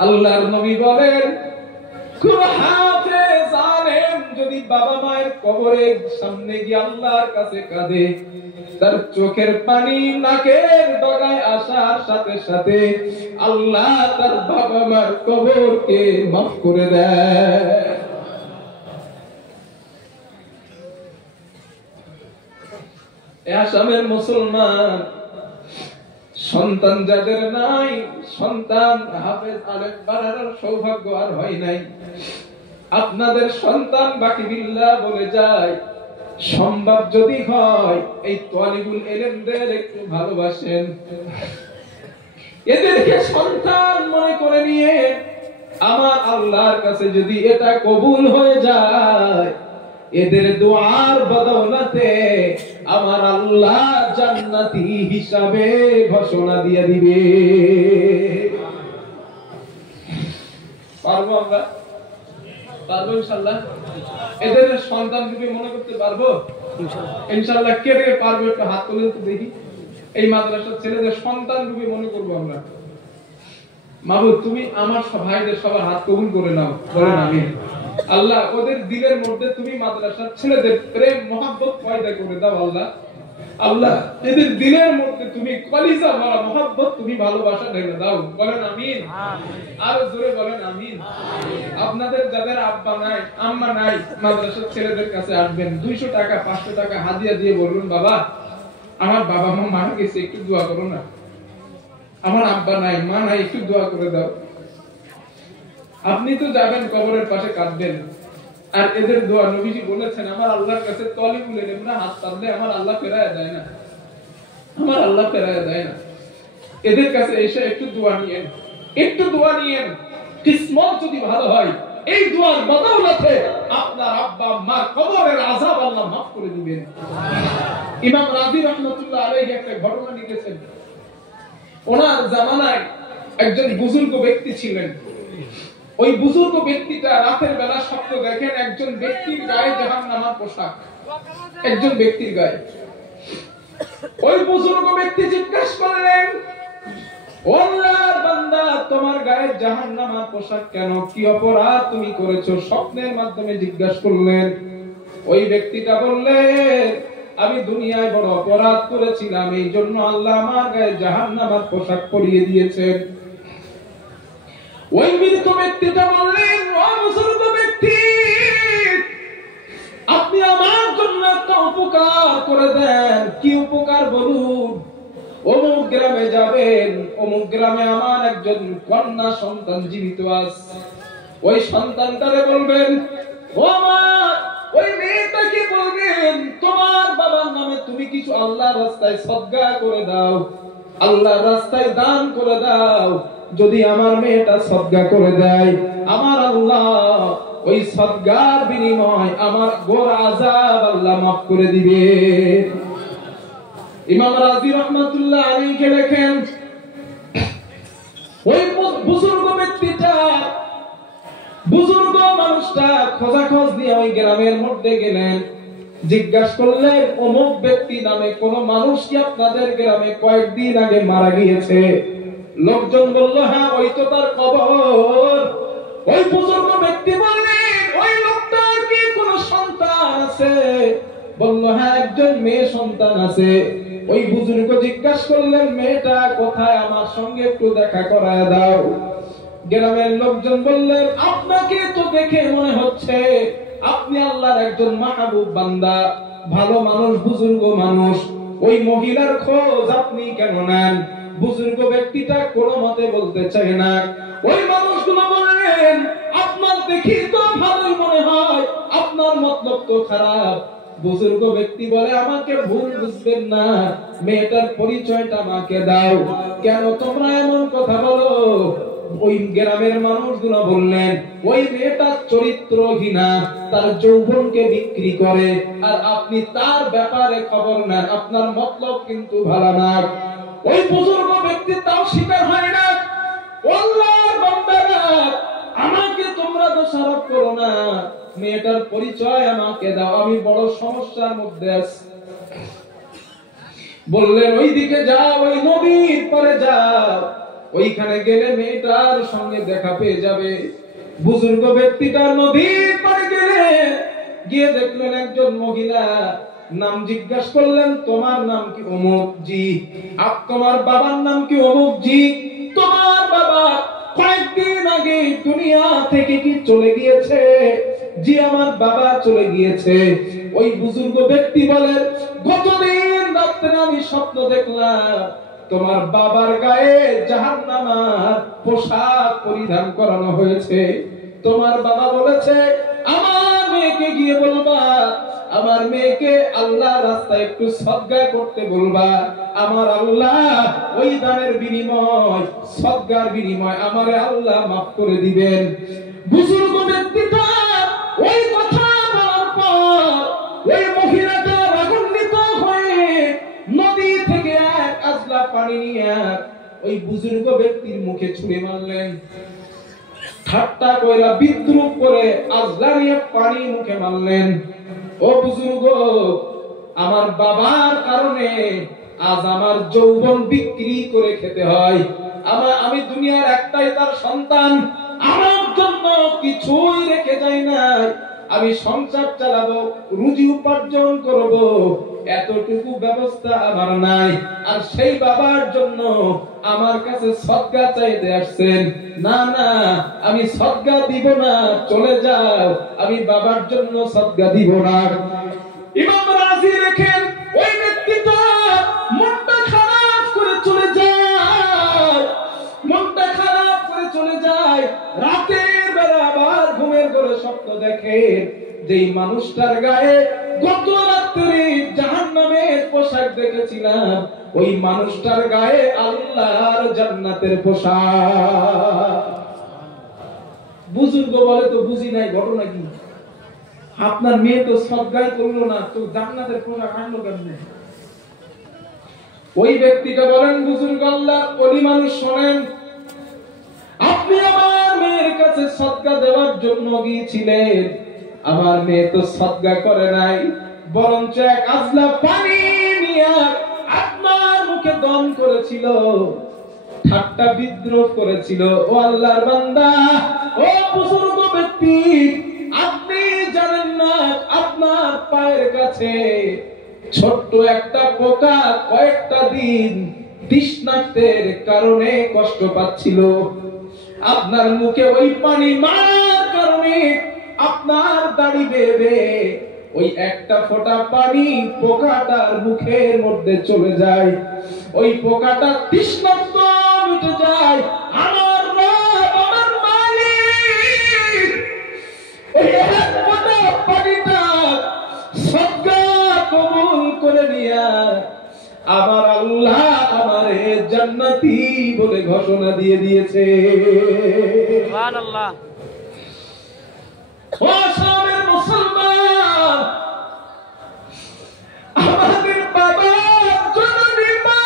আল্লাহর নবী বলেন, কোন হাফেজ আলেম যদি বাবা মায়ের কবরের সামনে গিয়ে আল্লাহর কাছে কাঁদে, তার চোখের পানি নাকের ডগায় আসার সাথে সাথে আল্লাহ তার বাবা মার কবরকে মাফ করে দেয়। আসামের মুসলমান সন্তান যাদের নাই, সন্তান হাফেজ আলেম বানার সৌভাগ্য আর হয় নাই, আপনাদের সন্তান বাকি বিল্লাহ বলে যায়, সম্ভব যদি হয় এই তালিবুল ইলমদের একটু ভালোবাসেন, এদেরকে সন্তান মনে করে নিয়ে আমার আল্লাহর কাছে যদি এটা কবুল হয়ে যায়, এদের দুআর বদৌলতে আমার আল্লাহ জান্নাতি হিসাবে ঘোষণা দিয়ে দিবে। পারবো আমরা? পারবো ইনশাআল্লাহ? এদের সন্তান রূপে মনে করতে পারবো ইনশাআল্লাহ? কে কে পারবে একটু হাত তুলেন তো দেখি। এই মাদ্রাসার ছেলেদের সন্তান রূপে মনে করবো আমরা। মাহবুব, তুমি আমার ভাইদের সবার হাত কবুল করে নাও, বলেন আমিন। আল্লাহ ওদের দিলের মধ্যে তুমি মাদ্রাসার ছেলেদের প্রেম মহব্বত পয়দা করে দাও আল্লাহ। আল্লাহ এদের দিলের মধ্যে তুমি কলিজা ভরা মহব্বত, তুমি ভালোবাসা ঢেলে দাও, বলেন আমিন। আরো জোরে বলেন আমিন। আপনাদের যাদের আব্বা নাই আম্মা নাই, মাদ্রাসার ছেলেদের কাছে আসবেন, 200 টাকা 500 টাকা হাদিয়া দিয়ে বলুন, বাবা আমার বাবা মা মারা গেছে, একটু দোয়া করো না, আমার আব্বা নাই মা নাই, একটু দোয়া করে দাও। আপনি তো যাবেন কবরের পাশে কাঁদবেন, আর এদের দোয়া নবীজি বলেছেন, আমার আল্লাহর কাছে তালিবুল ইলমরা হাত পাতলে আমার আল্লাহ ফেরায় দেয় না, আমার আল্লাহ ফেরায় দেয় না। এদের কাছে এসে একটু দোয়া নিয়েন, একটু দোয়া নিয়েন, কিসমত যদি ভালো হয় এই দোয়ার বদৌলতে আপনার আব্বা মা কবরের আযাব আল্লাহ মাফ করে দিবেন। ইমাম রাজি রাহমাতুল্লাহ আলাইহি একটা ঘটনা লিখেছেন। ওনার জামানায় একজন বুজুর্গ ব্যক্তি ছিলেন। ওই বুজুর্গ ব্যক্তিটা রাতের বেলা স্বপ্ন দেখেন একজন ব্যক্তির গায়ে জাহান্নামের পোশাক, একজন ব্যক্তির গায়ে। ওই বুজুর্গ ব্যক্তি জিজ্ঞাসা করলেন, ও আল্লাহর বান্দা, তোমার গায়ে জাহান্নামের পোশাক কেন? কি অপরাধ তুমি করেছো? স্বপ্নের মাধ্যমে জিজ্ঞাসা করলেন। ওই ব্যক্তিটা বললেন, আমি দুনিয়ায় বড় অপরাধ করেছিলাম, এই জন্য আল্লাহ আমার গায়ে জাহান্নামের পোশাক পরিয়ে দিয়েছেন। ওই মৃত ব্যক্তিটা বললেন, ও বুজুর্গ ব্যক্তি, আপনি আমার জন্য একটা উপকার করে দেন। কি উপকার বলুন? অমুক গ্রামে যাবেন, অমুক গ্রামে আমার একজন কন্যা সন্তান জীবিত আছে। ওই সন্তানটারে বলবেন, ও আমার ওই মেয়েটাকে বলবেন, তোমার বাবার নামে তুমি কিছু আল্লাহর রাস্তায় সদকা করে দাও, আল্লাহর রাস্তায় দান করে দাও। যদি আমার মেয়েটা সদকা করে দেয়, আমার আল্লাহ ওই সদকার বিনিময় আমার গোর আযাব আল্লাহ মাফ করে দিবে। ইমাম রাজি রাহমাতুল্লাহ আলাইহি লেখেন, ওই বুজুর্গ ব্যক্তিটা, বুজুর্গ মানুষটা খোঁজাখোঁজ দিয়ে ওই গ্রামের মধ্যে গেলেন, জিজ্ঞাসা করলেন, অমুক ব্যক্তি নামে কোন মানুষ কি আপনাদের গ্রামে কয়েকদিন আগে মারা গিয়েছে? লোকজন বলল, হ্যাঁ, ওই তো তার কবর। ওই বুজুর্গ ব্যক্তি বললেন, ওই লোকটার কি কোনো সন্তান আছে? বলল, হ্যাঁ, একজন মেয়ে সন্তান আছে। ওই বুজুর্গ জিজ্ঞাসা করলেন, মেয়েটা কোথায়? আমার সঙ্গে একটু দেখা করায় দাও। গ্রামের লোকজন বললেন, আপনাকে তো দেখে মনে হচ্ছে আপনি আল্লাহর একজন মাহবুব বান্দা, ভালো মানুষ, বুজুর্গ মানুষ। ওই মহিলার খোঁজ আপনি কেন নেন? বুজুর্গ ব্যক্তিটা কোনো মতে বলতে চায় না। ওই মানুষগুলো বললেন, আপনার দেখি তো ভালোই মনে হয়, আপনার মতলব তো খারাপ। বুজুর্গ ব্যক্তি বলে, আমাকে ভুল বুঝবেন না, মেয়েটার পরিচয়টা আমাকে দাও। কেন তোমরা এমন কথা বলো? ওই গ্রামের মানুষগুলো বললেন, ওই মেয়েটা চরিত্রহীনা, তার যৌবনকে বিক্রি করে, আর আপনি তার ব্যাপারে খবর নেন, আপনার মতলব কিন্তু ভালো না। ওই বুজুর্গ ব্যক্তি তাও স্বীকার হয় না। আল্লাহর বান্দারা, আমাকে তোমরা দোষারোপ করো না, মেয়েটার পরিচয় আমাকে দাও, আমি বড় সমস্যার মধ্যে আছি। বললেন, ওই দিকে যাও, ওই নদীর পারে যাও, ওইখানে গেলে মেয়েটার সঙ্গে দেখা পেয়ে যাবে। বুজুর্গ ব্যক্তিটার নদীর পাড়ে গেলে গিয়ে দেখলেন একজন মহিলা, নাম জিজ্ঞাসা করলেন, তোমার নাম কি? অমুক। জি। তোমার বাবার নাম কি? অমুক। জি। তোমার বাবা কয়েকদিন আগে দুনিয়া থেকে কি চলে গিয়েছে? জি, আমার বাবা চলে গিয়েছে। ওই বুজুর্গ ব্যক্তি বলেন, গতদিন রাতে আমি স্বপ্ন দেখলাম তোমার বাবার গায়ে জাহান্নামের পোশাক পরিধান করানো হয়েছে। তোমার বাবা বলেছে আমার মেয়েকে গিয়ে বলবা, আমার মেয়েকে আল্লাহর রাস্তায় একটু সদকা করতে বলবা। আমার আল্লাহ ওই দানের বিনিময়, সদকার বিনিময় আমারে আল্লাহ মাফ করে দিবেন। বুজুর্গ ব্যক্তিটা ওই কথা বলার পর ওই মহিলাটা রাগান্বিত হয়ে নদী থেকে এক আজলা পানি নিয়ে ওই বুজুর্গ ব্যক্তির মুখে ছুঁড়ে মারলেন। ঠাট্টা কইরা বিদ্রুপ করে আজলা নিয়ে পানি মুখে মারলেন। ও বুজুর্গ, আমার বাবার কারণে আজ আমার যৌবন বিক্রি করে খেতে হয়। আমি দুনিয়ার একটাই তার সন্তান, আমার জন্য কিছুই রেখে যাই না। আমি সংসার চালাবো, রুজি উপার্জন করব, এতটুকু ব্যবস্থা আমার নাই। আর সেই বাবার জন্য আমার কাছে সদকা চাইতে আসছেন। না না, আমি সদকা দিব না, চলে যাও, আমি বাবার জন্য সদকা দিব না। ইমাম রাজি রেখেন ওই ব্যক্তিটা মনটা খারাপ করে চলে যায়, মনটা খারাপ করে চলে যায়। রাতের বেলা আবার ঘুমের ঘরে স্বপ্ন দেখে যেই মানুষটার গায়ে গত রাত্রে জাহান্নামের পোশাক দেখেছিলাম, ওই মানুষটার গায়ে আল্লাহর জান্নাতের পোশাক। বুজুর্গ বলে, তো বুঝি নাই ঘটনা কি? আপনার মেয়ে তো সদকাই করলো না, তো জান্নাতের পোশাক আনলো কেমনে? ওই ব্যক্তিটা বলেন, বুজুর্গ আল্লাহ ওলি মানুষ শোনেন, আপনি আমার মেয়ের কাছে সদকা দেওয়ার জন্য গিয়েছিলেন, আমার মেয়ে তো সদকা করে নাই, বরঞ্চ এক আজলা পানি নিয়ে আপনার মুখে দম করেছিল, ঠাট্টা বিদ্রোহ করেছিল। ও আল্লাহর বান্দা, ও বুজুর্গ ব্যক্তি, আপনি জানেন না আপনার পায়ের কাছে ছোট্ট একটা পোকা কয়েকটা দিন তৃষ্ণার্তের কারণে কষ্ট পাচ্ছিল। আপনার মুখে ওই পানি মারার কারণে আপনার দাড়ি বেয়ে ওই একটা ফোঁটা পানি পোকাটার মুখের মধ্যে চলে যায়, ওই পোকাটা তৃষ্ণার্ত মিটে যায়। আমার রব, আমার মালিক ওই এক ফোঁটা পানিটা সদকা কবুল করে নিয়া আমার আল্লাহ আমারে জান্নাতি বলে ঘোষণা দিয়ে দিয়েছে। সুবহানাল্লাহ। ও সামনের মুসলমান, আমাদের বাবা জননী মা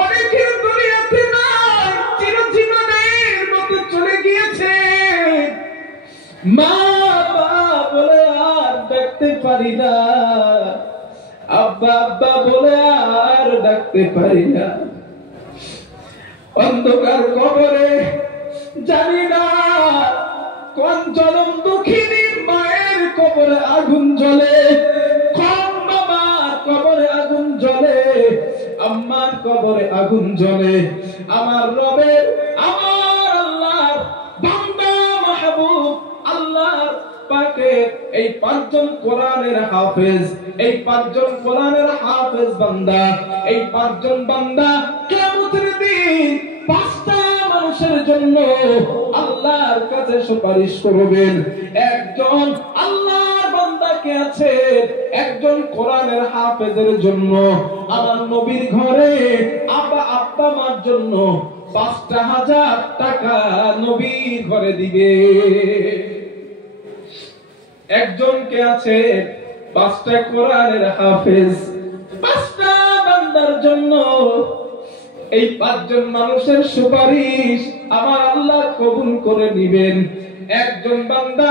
অনেকের দুনিয়াতে নাই, চিরজীবনের মতো চলে গিয়েছে। মা বাবা বলে আর ডাকতে পারি না, আব্বা আব্বা বলে আর ডাকতে পারি না। অন্ধকার কবরে জানি না কোন জনম দুঃখিনী মায়ের কবরে আগুন জ্বলে, কোন বাবার কবরে আগুন জ্বলে, আম্মার কবরে আগুন জ্বলে। আমার রবের, আমার আল্লাহর বান্দা মাহবুব আল্লাহর পাকে এই পাঁচজন কোরআনের হাফেজ, এই পাঁচজন কোরআনের হাফেজ বান্দা, এই পাঁচজন বান্দা কিয়ামতের দিন পাঁচটা মানুষের জন্য আল্লাহর কাছে সুপারিশ করবেন। একজন আল্লাহর বান্দা কে আছে, একজন কোরআনের হাফেজের জন্য আমার নবীর ঘরে আব্বা মার জন্য ৫,০০০ টাকা নবীর ঘরে দিবে। একজন কে আছে ৫টা কোরআনের হাফেজ, ৫টা বান্দার জন্য এই ৫জন মানুষের সুপারিশ আমার আল্লাহ কবুল করে নিবেন। একজন বান্দা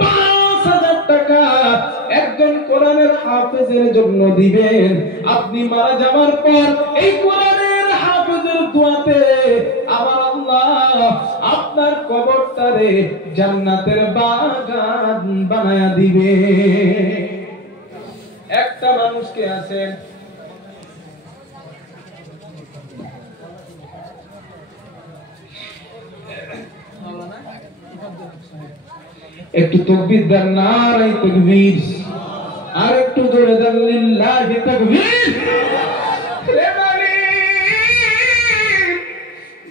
৫,০০০ টাকা একজন কোরআনের হাফেজের জন্য দিবেন। আপনি মারা যাওয়ার পর এই কোরআনের হাফেজের দোয়াতে আমার আল্লাহ আপনার কবরটারে জান্নাতের বাগান বানায়া দিবে। একটা মানুষকে আছেন একটু তাকবীর দেন, নারায়ে তাকবীর, আর একটু জোরে দেন লিল্লাহি তাকবীর। রে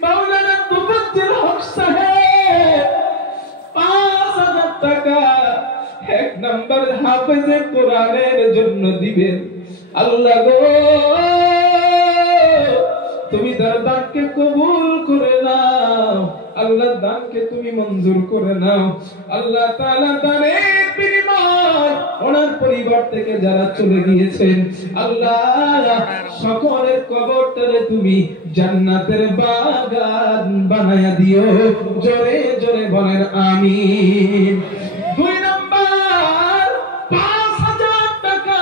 মাওলানা মুফাজ্জিল হক সাহেব ৫,০০০ টাকা এক নাম্বার হাফেজে কোরআনের জন্য দিবেন। আল্লাহ গো তুমি তার দানকে কবুল করে নাও, আল্লাহ দানকে তুমি মঞ্জুর করে নাও। আল্লাহ তাআলা দানের বিনিময় ওনার পরিবার থেকে যারা চলে গিয়েছেন আল্লাহ সকলের কবরটারে তুমি জান্নাতের বাগান বানায়া দিও। জোরে জোরে বলেন আমিন। ২ নাম্বার ৫,০০০ টাকা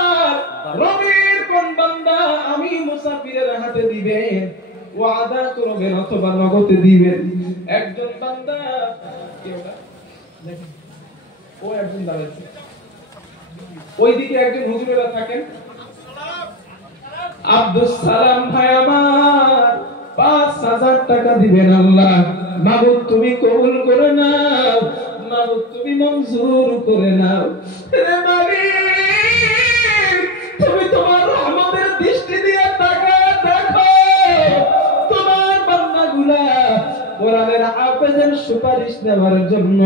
রবির কোন বান্দা আমি মুসাফিরের হাতে দিবেন, ওয়াদা করবেন অথবা নগদে দিবেন। একজন বান্দা দেখেন ও একজন দাঁড়াচ্ছে, ওইদিকে একজন হুজুরেরা থাকেন, আব্দুস সালাম ভাই আমার ৫,০০০ টাকা দিবেন। আল্লাহ মাবুদ তুমি কবুল করে নাও, মাবুদ তুমি মঞ্জুর করে নাও। হে মালিক তুমি তোমার রহমতের দৃষ্টি দিয়ে তাকায় দেখো তোমার বান্দাগুলা কোরআনের হাফেজের সুপারিশ নেওয়ার জন্য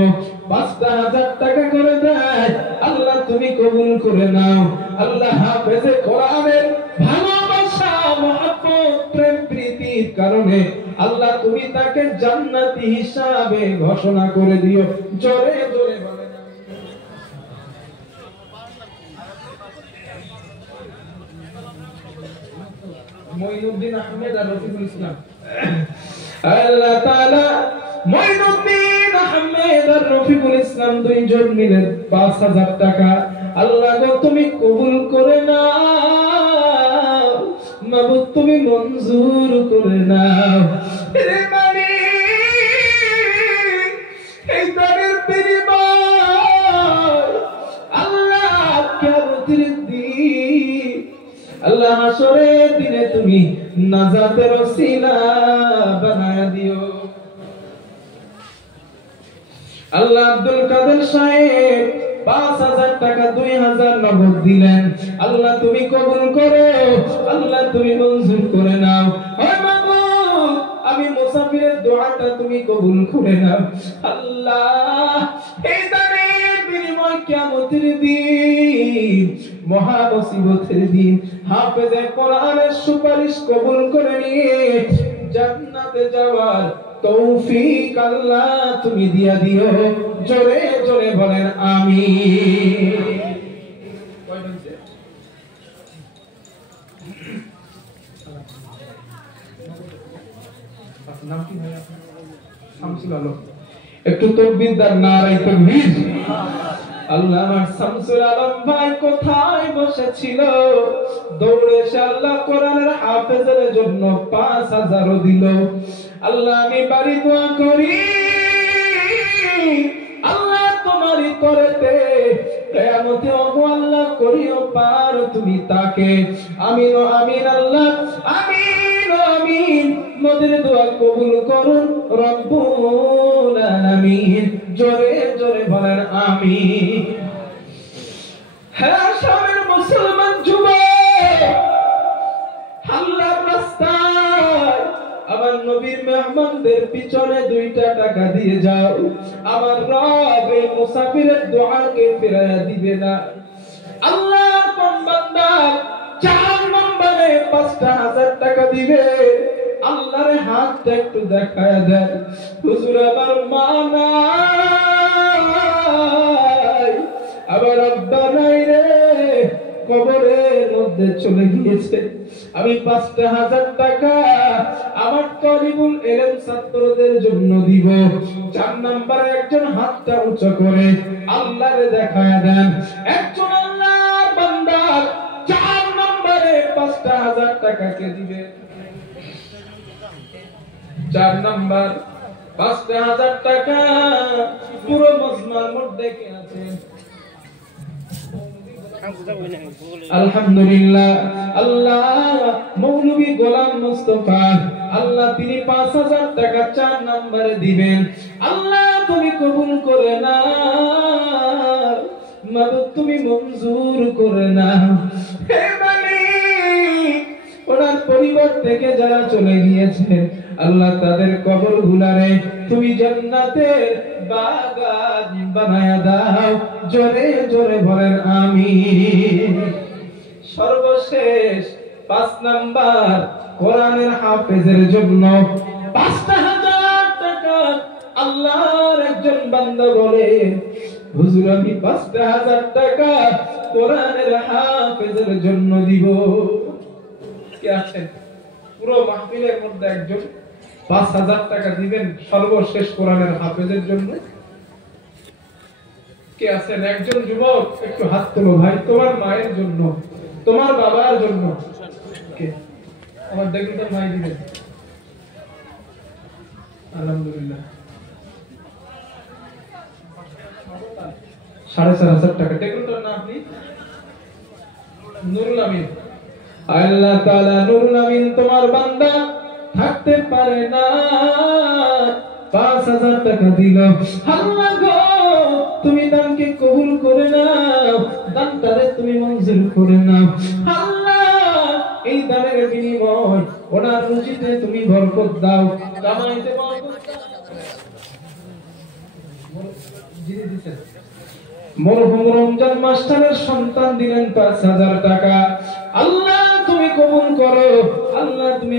৫,০০০ টাকা করে দেয়। আল্লাহ তুমি কবুল করে নাও। আল্লাহ হাফেজে কোরআনের ভালোবাসা মহব্বত প্রেম প্রীতির কারণে আল্লাহ তুমি তাকে জান্নাতি হিসাবে ঘোষণা করে দিও। জোরে জোরে বলেন মঈনুদ্দিন আহমেদ আর রফিকুল ইসলাম। আল্লাহ তাআলা মঈনুদ্দিন আহমেদ আর রফিকুল ইসলাম দুইজন মিলে ৫,০০০ টাকা আল্লাহ গো তুমি কবুল করে নাও, মাবুদ তুমি মঞ্জুর করে নাও। রে মালিক এই দানের বিনিময় আল্লাহ কিয়ামতের দিন আল্লাহ হাসরের দিনে তুমি নাজাতের ওসিলা বানায়া দিও। আল্লাহ আব্দুল কাদের সাহেব ৫,০০০ টাকা ২,০০০ নগদ দিলেন। আল্লাহ তুমি কবুল করো, আল্লাহ তুমি মঞ্জুর করে নাও। হে মাবুদ আমি মুসাফিরের দোয়াটা তুমি কবুল করে নাও। আল্লাহ এই দানের বিনিময় কিয়ামতের দিন মহা মুসিবতের দিন হাফেজে কোরআনের সুপারিশ কবুল করে নিয়ে জান্নাতে যাওয়ার তৌফিক আল্লাহ তুমি দিয়া দিও। জোরে জোরে বলেন আমিন। নাম কি ভাই আপনার? শামসুল আলম। একটু তাকবীর দেন, নারায়ে তাকবীর। আল্লাহ আমার শামসুল আলম ভাই কোথায় বসেছিল, দৌড়ে এসে আল্লাহ কোরআনের হাফেজের জন্য ৫,০০০ দিল। আল্লাহ আমি বাড়ি দোয়া করি আল্লাহ তোমারই করেতে কিয়ামতে আল্লাহ করিও পার তুমি তাকে। আমিন আমিন আল্লাহ আমিন আমিন। মোদের দোয়া কবুল করুন রব্বুল আলামিন। জোরে জোরে বলেন আমিন। হ্যাঁ শামের মুসলমান যুবক আল্লাহর রাস্তায় আমার নবীর মেহমানদের পিছনে ২টা টাকা দিয়ে যাও। আমার রব এই মুসাফিরের দোয়াকে ফিরাইয়া দিবে না। আল্লাহর কোন বান্দা ৪ নম্বরে ৫,০০০ টাকা দিবে, আল্লাহর হাতটা একটু দেখায় দেন। হুজুর আমার মা নাই, আমার আব্বা নাই রে, কবরের মধ্যে চলে গিয়েছে। আমি ৫,০০০ টাকা আমার তলিবুল ইলম ছাত্রদের জন্য দিব। ৪ নম্বরে একজন হাতটা উঁচু করে আল্লাহরে দেখায় দেন। একজন আল্লাহর বান্দা ৪ নম্বরে ৫,০০০ টাকা কে দিবে? 4 নাম্বার 5000 টাকা পুরো মজমার মধ্যে কে আছে? আলহামদুলিল্লাহ। আল্লাহ মৌলভী গোলাম মুস্তাফা, আল্লাহ তিনি 5000 টাকা 4 নম্বরে দিবেন। আল্লাহ তুমি কবুল করে নাও, মাবুদ তুমি মঞ্জুর করে নাও। হে মালিক, ওনার পরিবার থেকে যারা চলে গিয়েছে আল্লাহ তাদের কবর গুলারে তুমি জান্নাতের বাগান বানায়া দাও। জোরে জোরে বলেন আমিন। সর্বশেষ 5 নাম্বার কোরআনের হাফেজের জন্য 5000 টাকা। আল্লাহর একজন বান্দা বলে, হুজুর আমি 5000 টাকা কোরআনের হাফেজের জন্য দিব। কে আছেন পুরো মাহফিলের মধ্যে একজন 5000 টাকা দিবেন সর্বশেষ কোরআনের হাফেজের জন্য? কে আছেন? একজন যুবক একটু হাত তোলো ভাই, তোমার মায়ের জন্য, তোমার বাবার জন্য। কে? আমার দেখুন তো মাই দিবেন। আলহামদুলিল্লাহ। 4500 টাকা। দেখুন তো না আপনি? নুরুল আমিন। আল্লাহ তাআলা নুরুল আমিন তোমার বান্দা থাকতে পারে না, 5000 টাকা দিল। আল্লাহ গো তুমি দানকে কবুল করে নাও, দানটারে তুমি মঞ্জুর করে নাও। আল্লাহ এই দানের বিনিময় ওনার রুজিতে তুমি বরকত দাও, কামাইতে বরকত দাও। যিনি দিয়েছেন মরহুম রমজান মাস্টারের সন্তান দিলেন 5000 টাকা। আল্লাহ তুমি কবুল করো, আল্লাহ তুমি